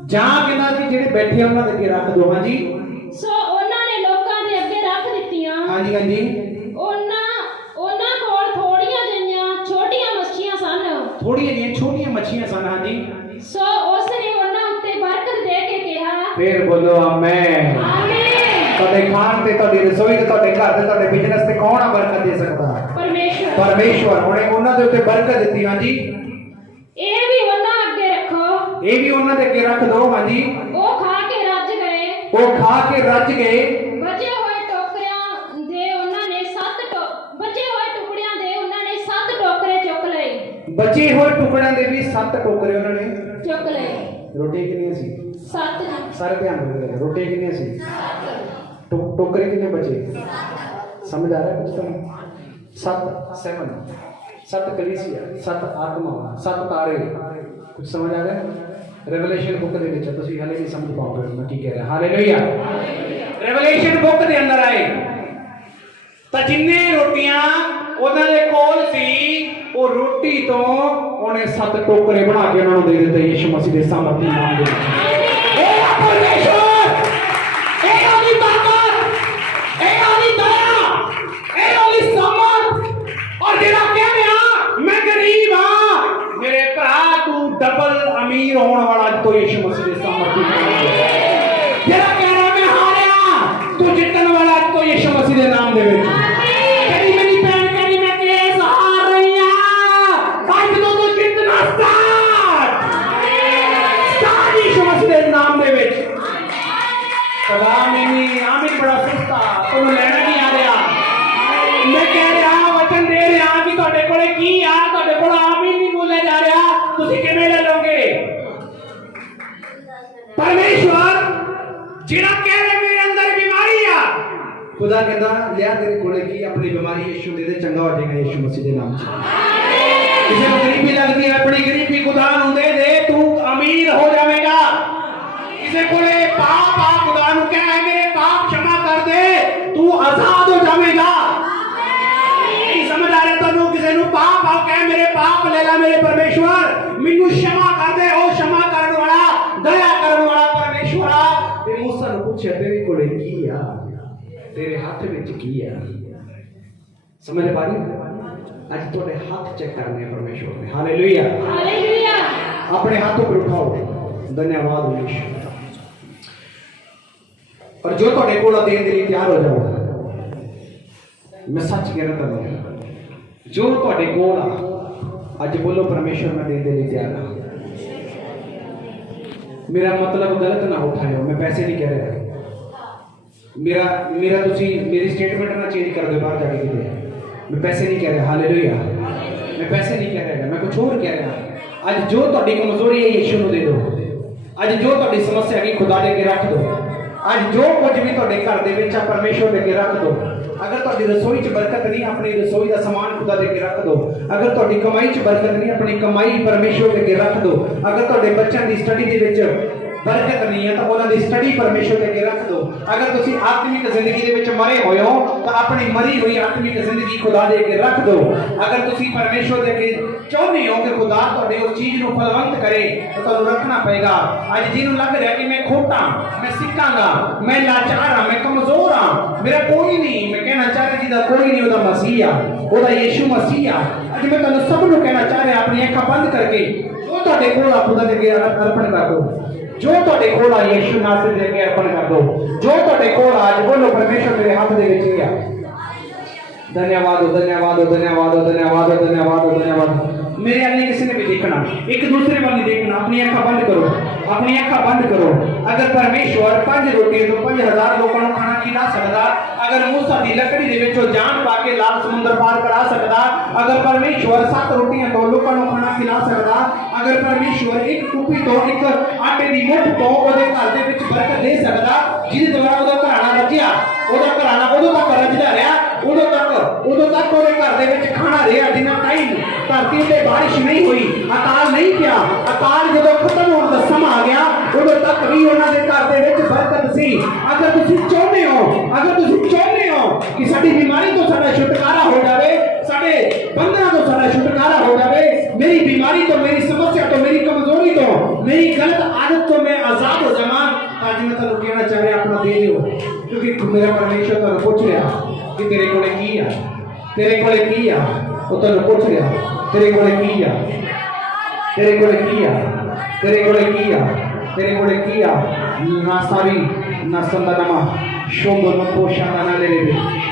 ਜਾਂ ਕਹਿੰਦਾ ਜੀ ਜਿਹੜੇ ਬੈਠੇ ਆ ਉਹਨਾਂ ਦੇ ਅੱਗੇ ਰੱਖ ਦਿਓ। ਹਾਂਜੀ। ਸੋ ਉਹਨਾਂ ਨੇ ਲੋਕਾਂ ਦੇ ਅੱਗੇ ਰੱਖ ਦਿੱਤੀਆਂ। ਹਾਂਜੀ। ਉਹਨਾਂ ਕੋਲ ਥੋੜੀਆਂ ਜਿਹੀਆਂ ਛੋਟੀਆਂ ਮੱਛੀਆਂ ਸਨ। ਹਾਂਜੀ। ਸੋ ਉਸਨੇ ਉਹਨਾਂ ਉੱਤੇ ਬਰਕਤ ਦੇ ਕੇ ਕਿਹਾ, ਫਿਰ ਬੋਲੋ ਆਮੇਨ। ਤੁਹਾਡੇ ਖਾਣ ਤੇ, ਤੁਹਾਡੀ ਰਸੋਈ ਤੇ, ਤੁਹਾਡੇ ਘਰ ਤੇ, ਤੁਹਾਡੇ ਬਿਜ਼ਨਸ ਤੇ ਕੌਣ ਆ ਬਰਕਤ ਦੇ ਸਕਦਾ? ਪਰਮੇਸ਼ਵਰ। ਉਹਨੇ ਉਹਨਾਂ ਦੇ ਉੱਤੇ ਬਰਕਤ ਦਿੱਤੀ। ਹਾਂਜੀ। ਇਹ ਵੀ ਉਹਨਾਂ ਅੱਗੇ ਰੱਖੋ। ਇਹ ਵੀ ਉਹਨਾਂ ਦੇ ਅੱਗੇ ਰੱਖ ਦਿਓ। ਹਾਂਜੀ। ਉਹ ਖਾ ਕੇ ਰੱਜ ਗਏ। ਬਚੇ ਹੋਏ ਟੋਕਰਿਆਂ ਦੇ ਉਹਨਾਂ ਨੇ 7 ਟੋਕਰੇ ਚੁੱਕ ਲਏ। ਬਚੇ ਹੋਏ ਟੁਕੜਿਆਂ ਦੇ ਵੀ 7 ਟੋਕਰੇ ਉਹਨਾਂ ਨੇ ਚੁੱਕ ਲਏ। ਰੋਟੀਆਂ ਕਿੰਨੀਆਂ ਸੀ? 7। ਸਾਰੇ ਧਿਆਨ ਦਿਓ। ਰੋਟੀਆਂ ਕਿੰਨੀਆਂ ਸੀ? 7। ਟੋਕਰੇ ਕਿੰਨੇ ਬਚੇ? ਸਮਝ ਆ ਰਿਹਾ ਕੁਝ ਤੁਹਾਨੂੰ? 7 ਕਲੀਸਿਆ, 7 ਆਤਮਾਵਾਂ, 7 ਤਾਰੇ। ਕੁਝ ਸਮਝ ਆ ਰਿਹਾ? ਰੈਵਲੇਸ਼ਨ ਬੁੱਕ ਦੇ ਵਿੱਚ ਤੁਸੀਂ ਹਲੇ ਨਹੀਂ ਸਮਝ ਪਾਓਗੇ ਮੈਂ ਕੀ ਕਹਿ ਰਿਹਾ। ਹਾਲੇਲੂਇਆ। ਰੈਵਲੇਸ਼ਨ ਬੁੱਕ ਦੇ ਅੰਦਰ ਆਏ ਤਾਂ ਜਿੰਨੇ ਰੋਟੀਆਂ ਉਹਨਾਂ ਦੇ ਕੋਲ ਸੀ, ਉਹ ਰੋਟੀ ਤੋਂ ਉਹਨੇ 7 ਟੋਕਰੇ ਬਣਾ ਕੇ ਉਹਨਾਂ ਨੂੰ ਦੇ ਦਿੱਤੇ ਯਿਸੂ ਮਸੀਹ ਦੇ ਸਾਹਮਣੇ ਨਾਮ ਦੇ ਵਿੱਚ। ਇਹ ਪਰਮੇਸ਼ਰ, ਇਹ ਉਹਦੀ ਤਾਕਤ, ਇਹ ਉਹਦੀ ਦਇਆ, ਇਹ ਉਹਦੀ ਸਮਝ। ਔਰ ਜਿਹੜਾ ਕਹਿ ਰਿਹਾ ਮੈਂ ਗਰੀਬ ਹਾਂ, ਮੇਰੇ ਭਰਾ ਤੂੰ ਡਬਲ ਅਮੀਰ ਹੋਣ ਵਾਲਾ ਅੱਜ ਤੋਂ ਯਿਸੂ ਮਸੀਹ ਦੇ ਸਾਹਮਣੇ। ਜਿਹੜਾ ਕਹਿ ਰਿਹਾ ਮੈਂ ਹਾਰਿਆ, ਤੂੰ ਜਿੱਤਣ ਵਾਲਾ ਅੱਜ ਤੋਂ ਯਿਸੂ ਮਸੀਹ ਦੇ ਨਾਮ ਦੇ ਵਿੱਚ। आमीन। बड़ा सस्ता तुम लेना नहीं आ रहा। मैं कह रहा वचन दे रहा कि ਤੁਹਾਡੇ ਕੋਲੇ ਕੀ ਆ, ਤੁਹਾਡੇ ਕੋਲ ਆਮੀਨ ਨਹੀਂ ਬੋਲਿਆ ਜਾ ਰਿਹਾ, ਤੁਸੀਂ ਕਿਵੇਂ ਲੈ ਲਓਗੇ? ਪਰਮੇਸ਼ਵਰ ਜਿਹੜਾ ਕਹਿ ਰਿਹਾ ਮੇਰੇ ਅੰਦਰ ਬਿਮਾਰੀ ਆ, ਖੁਦਾ ਕਹਿੰਦਾ ਲਿਆ ਤੇਰੇ ਕੋਲੇ ਕੀ, ਆਪਣੀ ਬਿਮਾਰੀ ਯਿਸੂ ਦੇ ਦੇ, ਚੰਗਾ ਹੋ ਜਾਏਗਾ ਯਿਸੂ ਮਸੀਹ ਦੇ ਨਾਮ 'ਚ। ਕਿਸੇ ਨੂੰ ਗਰੀਬੀ ਲੱਗਦੀ ਹੈ, ਆਪਣੀ ਗਰੀਬੀ ਖੁਦਾ ਨੂੰ ਦੇ ਦੇ, ਤੂੰ ਅਮੀਰ ਹੋ ਜਾਵੇਗਾ। ਕਿਸੇ ਕੋਲੇ ਪਾਪ ਆ, खुदा ਨੂੰ ਕਹਿ ਮੇਰੇ ਪਾਪ क्षमा कर दे, तू आजाद हो जाएगा। नहीं समझ आ रहा ਤੁਹਾਨੂੰ? ਕਿਸੇ ਨੂੰ ਪਾਪ ਆ, ਕਹਿ ਮੇਰੇ ਪਾਪ ਲੈ ਲੈ, ਮੇਰੇ मैनू क्षमा कर दे। ओ क्षमा करने वाला, दया करने वाला परमेश्वरा। ते मूसा ने पूछे तेरे कोले की आ, तेरे हाथ विच की आ? समझ पा रही? आज थोड़े हाथ चेक करने परमेश्वर ने। Hallelujah, hallelujah. अपने हाथों पर उठाओ। धन्यवाद यीशु। और जो थोड़े कोला देने के लिए तैयार हो जाओ, मैं सच कह रहा था, जो थोड़े कोला आज बोलो परमेश्वर मैं देने के लिए तैयार हूं। मेरा मतलब गलत ना उठाओ, मैं पैसे नहीं कह रहा। मेरा तुसी मेरी स्टेटमेंट ना चेंज कर दो बाहर जाके किते। मैं पैसे नहीं कह रहा। हालेलुया, मैं पैसे नहीं कह रहा, मैं कुछ और कह रहा। आज जो थोड़ी कमजोरी है यीशु को दे दो। आज जो थोड़ी समस्या है खुदा दे के रख दो। आज जो कुछ भी थोड़े घर दे विच परमेश्वर दे के रख दो। अगर थोड़ी रसोई च बरकत नहीं, अपनी रसोई का समान खुदा दे के रख दो। अगर थोड़ी कमाई च बरकत नहीं, अपनी कमाई परमेश्वर दे के रख दो। अगर थोड़े बच्चों की स्टडी दे विच बरकत नहीं है तो उन्होंने स्टडी परमेश्वर दे के रख दो। अगर तुसी आत्मिक जिंदगी दे विच मरे होए हो तो अपनी मरी हुई आत्मिक जिंदगी खुदा दे के रख दो। अगर तुसी परमेश्वर दे के चाहते हो कि खुदा तुहाडे उस चीज को फलवंत करे तो तुहानू रखना पड़ेगा। आज जिन्होंने लग रहा है कि मैं खोटा, मैं सिखांगा, मैं लाचार हाँ, मैं कमजोर हाँ, मेरा कोई नहीं, मैं कहना चाह रहा जिदा कोई नहीं ओदा मसीह आ, ओदा यीशु मसीह आ। आज मैं तुहानू सब नू कहना चाह रहा अपनी अखां बंद करके जो तुहाडे कोल आ खुदा दे के अर्पण कर दो। जो तुहाडे कोल आ यीशु नासरी दे के अर्पण कर दो। जो तुहाडे कोल आज बोलो परमेश्वर मेरे हाथ दे विच है। धन्यवाद, धन्यवाद, धन्यवाद, धन्यवाद, धन्यवाद, धन्यवाद। मेरे अन्य किसी ने भी देखना, एक दूसरे वाली देखना। अपनी अखा बंद करो, अपनी अखा बंद करो। अगर परमेश्वर 5 रोटी तो 5000 लोगों को खाना खिला सकता। अगर मूसा की लकड़ी दे विचों जान पा के लाल समुद्र पार करा सकता। अगर परमेश्वर 7 रोटियां तो लोगों को खाना खिला सकता। अगर परमेश्वर एक कुपी तो एक आटे की मुठ तो ओदे घर दे विच बरकत दे सकता, जिस द्वारा ओदा घराना रजिया, ओदा घराना उदों तक रजदा रहा, उदों तक ओदे घर दे विच खाना रहा जिन्ना टाइम धरती ते बारिश नहीं हुई, अकाल नहीं किया। अकाल जो खत्म होने का समा आ गया उदों तक भी उन्होंने घर दे विच बरकत सी। अगर तुसी चाहते हो, अगर तुसी चाहते हो कि साडी बीमारी तो साडा छुटकारा हो जाए, साडे बंधना तो साडा छुटकारा हो जाए, मेरी बीमारी तो, मेरी समस्या तो, मेरी कमजोरी तो, मेरी गलत आदत तो मैं आजाद हो जावां, आज मैं तुहानू कहना चाह रहा अपना दे दिओ। क्योंकि मेरा परमेश्वर तुहानू पूछ रहा कि तेरे कोले की आ, तेरे कोले की आ। वो तुहानू पूछ रहा तेरे कोले की आ, तेरे कोले की आ, तेरे कोले की आ, तेरे कोले की आ। ना सारी ना संदनमा शोंगो न पोषण ना ले ले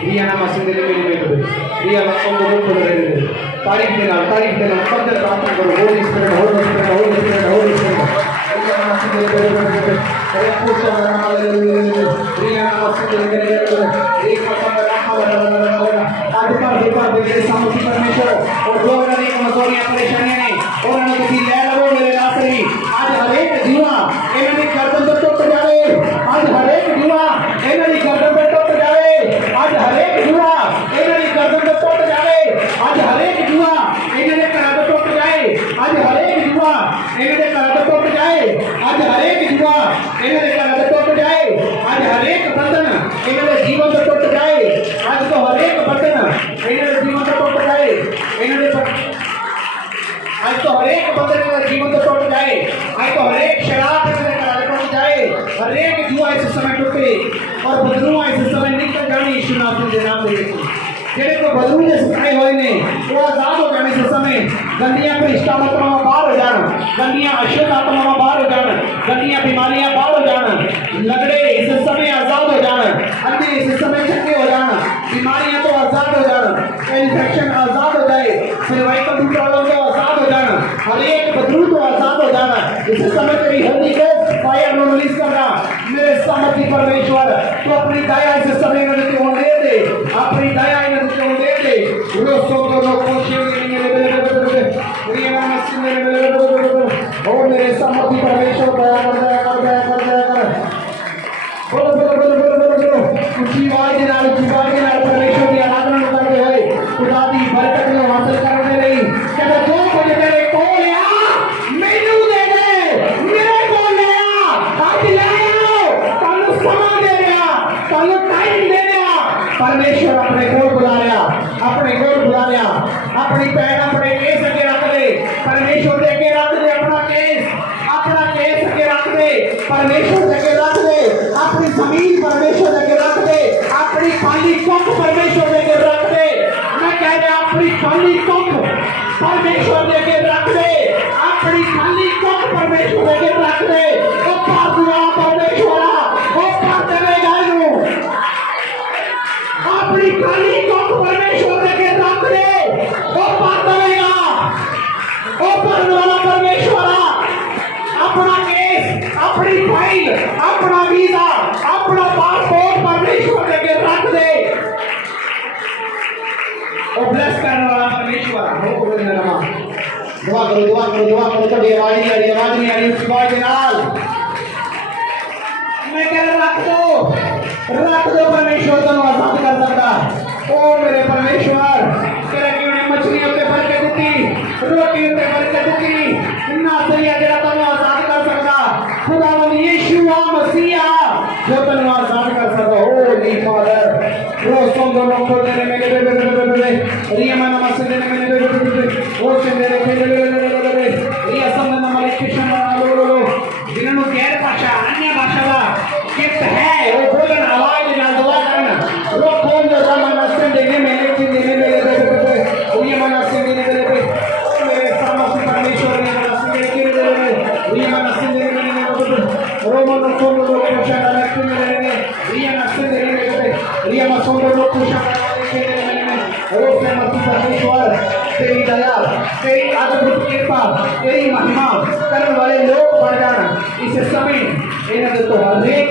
रिया ना मसिंदे ले ले ले रिया ना शोंगो न खोल ले ले। तारीफ देना सब प्रार्थना करो। Holy spirit, holy spirit, holy spirit, holy spirit. रिया ना मसिंदे ले ले रिया पोषण ना ले ले रिया ना मसिंदे ले ले एक पसंद रखा वाला आज का देखिए सामर्थ्य परमेश्वर और जो मेरी कमजोरियां परेशानियां ने और उन्हें किसी ले लो मेरे नासरी। आज हर एक जीवा इन्हें गर्दन पे टूट जाए, आज हर एक जीवा इन्हें गर्दन पे टूट जाए, आज हर एक जीवा इन्हें गर्दन पे टूट जाए, आज हर एक जीवा इन्हें करा पे टूट जाए, आज हर एक जीवा इन्हें करा पे टूट जाए, आज हर एक जीवा इन्हें करा पे टूट जाए, आज हर एक बंधन इन्हें जीवन पे टूट जाए, आज तो हर एक बंधन इन्हें जीवन पे टूट जाए, इन्हें आज तो हर एक बंधन जीवन से टूट जाए, आज तो हर एक शराब टूट जाए, हर एक जुआ इस समय टूटे और बदलुआ इस समय निकल जाने यीशु नाम के नाम में। जेड़े को बदलू ने सिखाए हुए ने वो आजाद हो जाने इस समय। गंदियां भ्रष्ट आत्मावां बाहर हो जान, गंदियां अशुद्ध आत्मावां बाहर हो जान, गंदियां बीमारियां बाहर हो जान, लगड़े इस समय आजाद हो जान, अंधे इस समय चंगे हो जान, बीमारियां तो आजाद हो जान, इन्फेक्शन आजाद हो जाए, सर्वाइकल प्रॉब्लम तो आजाद हो जान, हर एक बदलू तो आजाद हो जाना। इस समय तेरी हल्दी को फायर नो रिलीज करना मेरे सामर्थ्य परमेश्वर। तो अपनी दया इस समय में तू दे दे, अपनी दया इन्हें तू दे दे। रोसो तो लोग खुशी ओ मेरे सामर्थ्य परमेश्वर दया कर, दया कर, दया कर, दया कर। बोलो बोलो बोलो बोलो बोलो बोलो ऊंची आवाज के नाल परमेश्वर की आराधना करते हुए खुदा की बरकत को हासिल करने नहीं कहता जो कुछ तेरे कोल आ मैनू दे दे, मेरे कोल ले आ, आज ले आओ, तानू समा दे रहा, तानू टाइम दे रहा। परमेश्वर अपने कोल बुला लिया, अपने कोल बुला लिया, अपनी पैर अपने केस अगे रख ले, परमेश्वर दे के रख दे, खाली कुख परमेश्वर दे के रख दे, अपनी खाली कुख परमेश्वर दे के रख दे। वो कर दिया परमेश्वरा, वो कर देगा इनू। अपनी खाली कुख परमेश्वर दे के रख दे, वो कर देगा। वो करने वाला परमेश्वरा अपना केस, अपनी फाइल, अपना वीजा, अपना पासपोर्ट परमेश्वर दे के रख दे। वो ब्लेस करने वाला परमेश्वर हो को मेरे नाम। दुआ करो, दुआ करो, दुआ करो। तो आवाज नहीं आ रही, आवाज नहीं आ रही। उस बात के नाल मैं कह रख दो परमेश्वर तो आजाद कर सकता। ओ मेरे परमेश्वर, तेरे किने मछलियों पे बरकत दी, रोटी पे बरकत दी, ना सरिया तेरा तो आजाद कर सकता। खुदावंद यीशु मसीहा जो तन्नू आजाद कर सकता। ओ दी फादर रोसों दोनों को देने में रिया मना मसे देने में ओ चंदे रे रिया संबंध हमारे कृष्ण लो जिन्होंने गैर भाषा अन्य भाषा का गिफ्ट है वो बोलन आवाज ना दुआ करना रो कौन जो मन से देने में रिया मना से देने मेरे सामने परमेश्वर ने मना से रिया मना से देने रोमन को लो भाषा का रिया मना से देने रिया मसों लो भाषा परमेश्वर तेरी दया, तेरी अद्भुत कृपा, तेरी महिमा करने वाले लोग बढ़ जाना इस समय इन्हें तो हर एक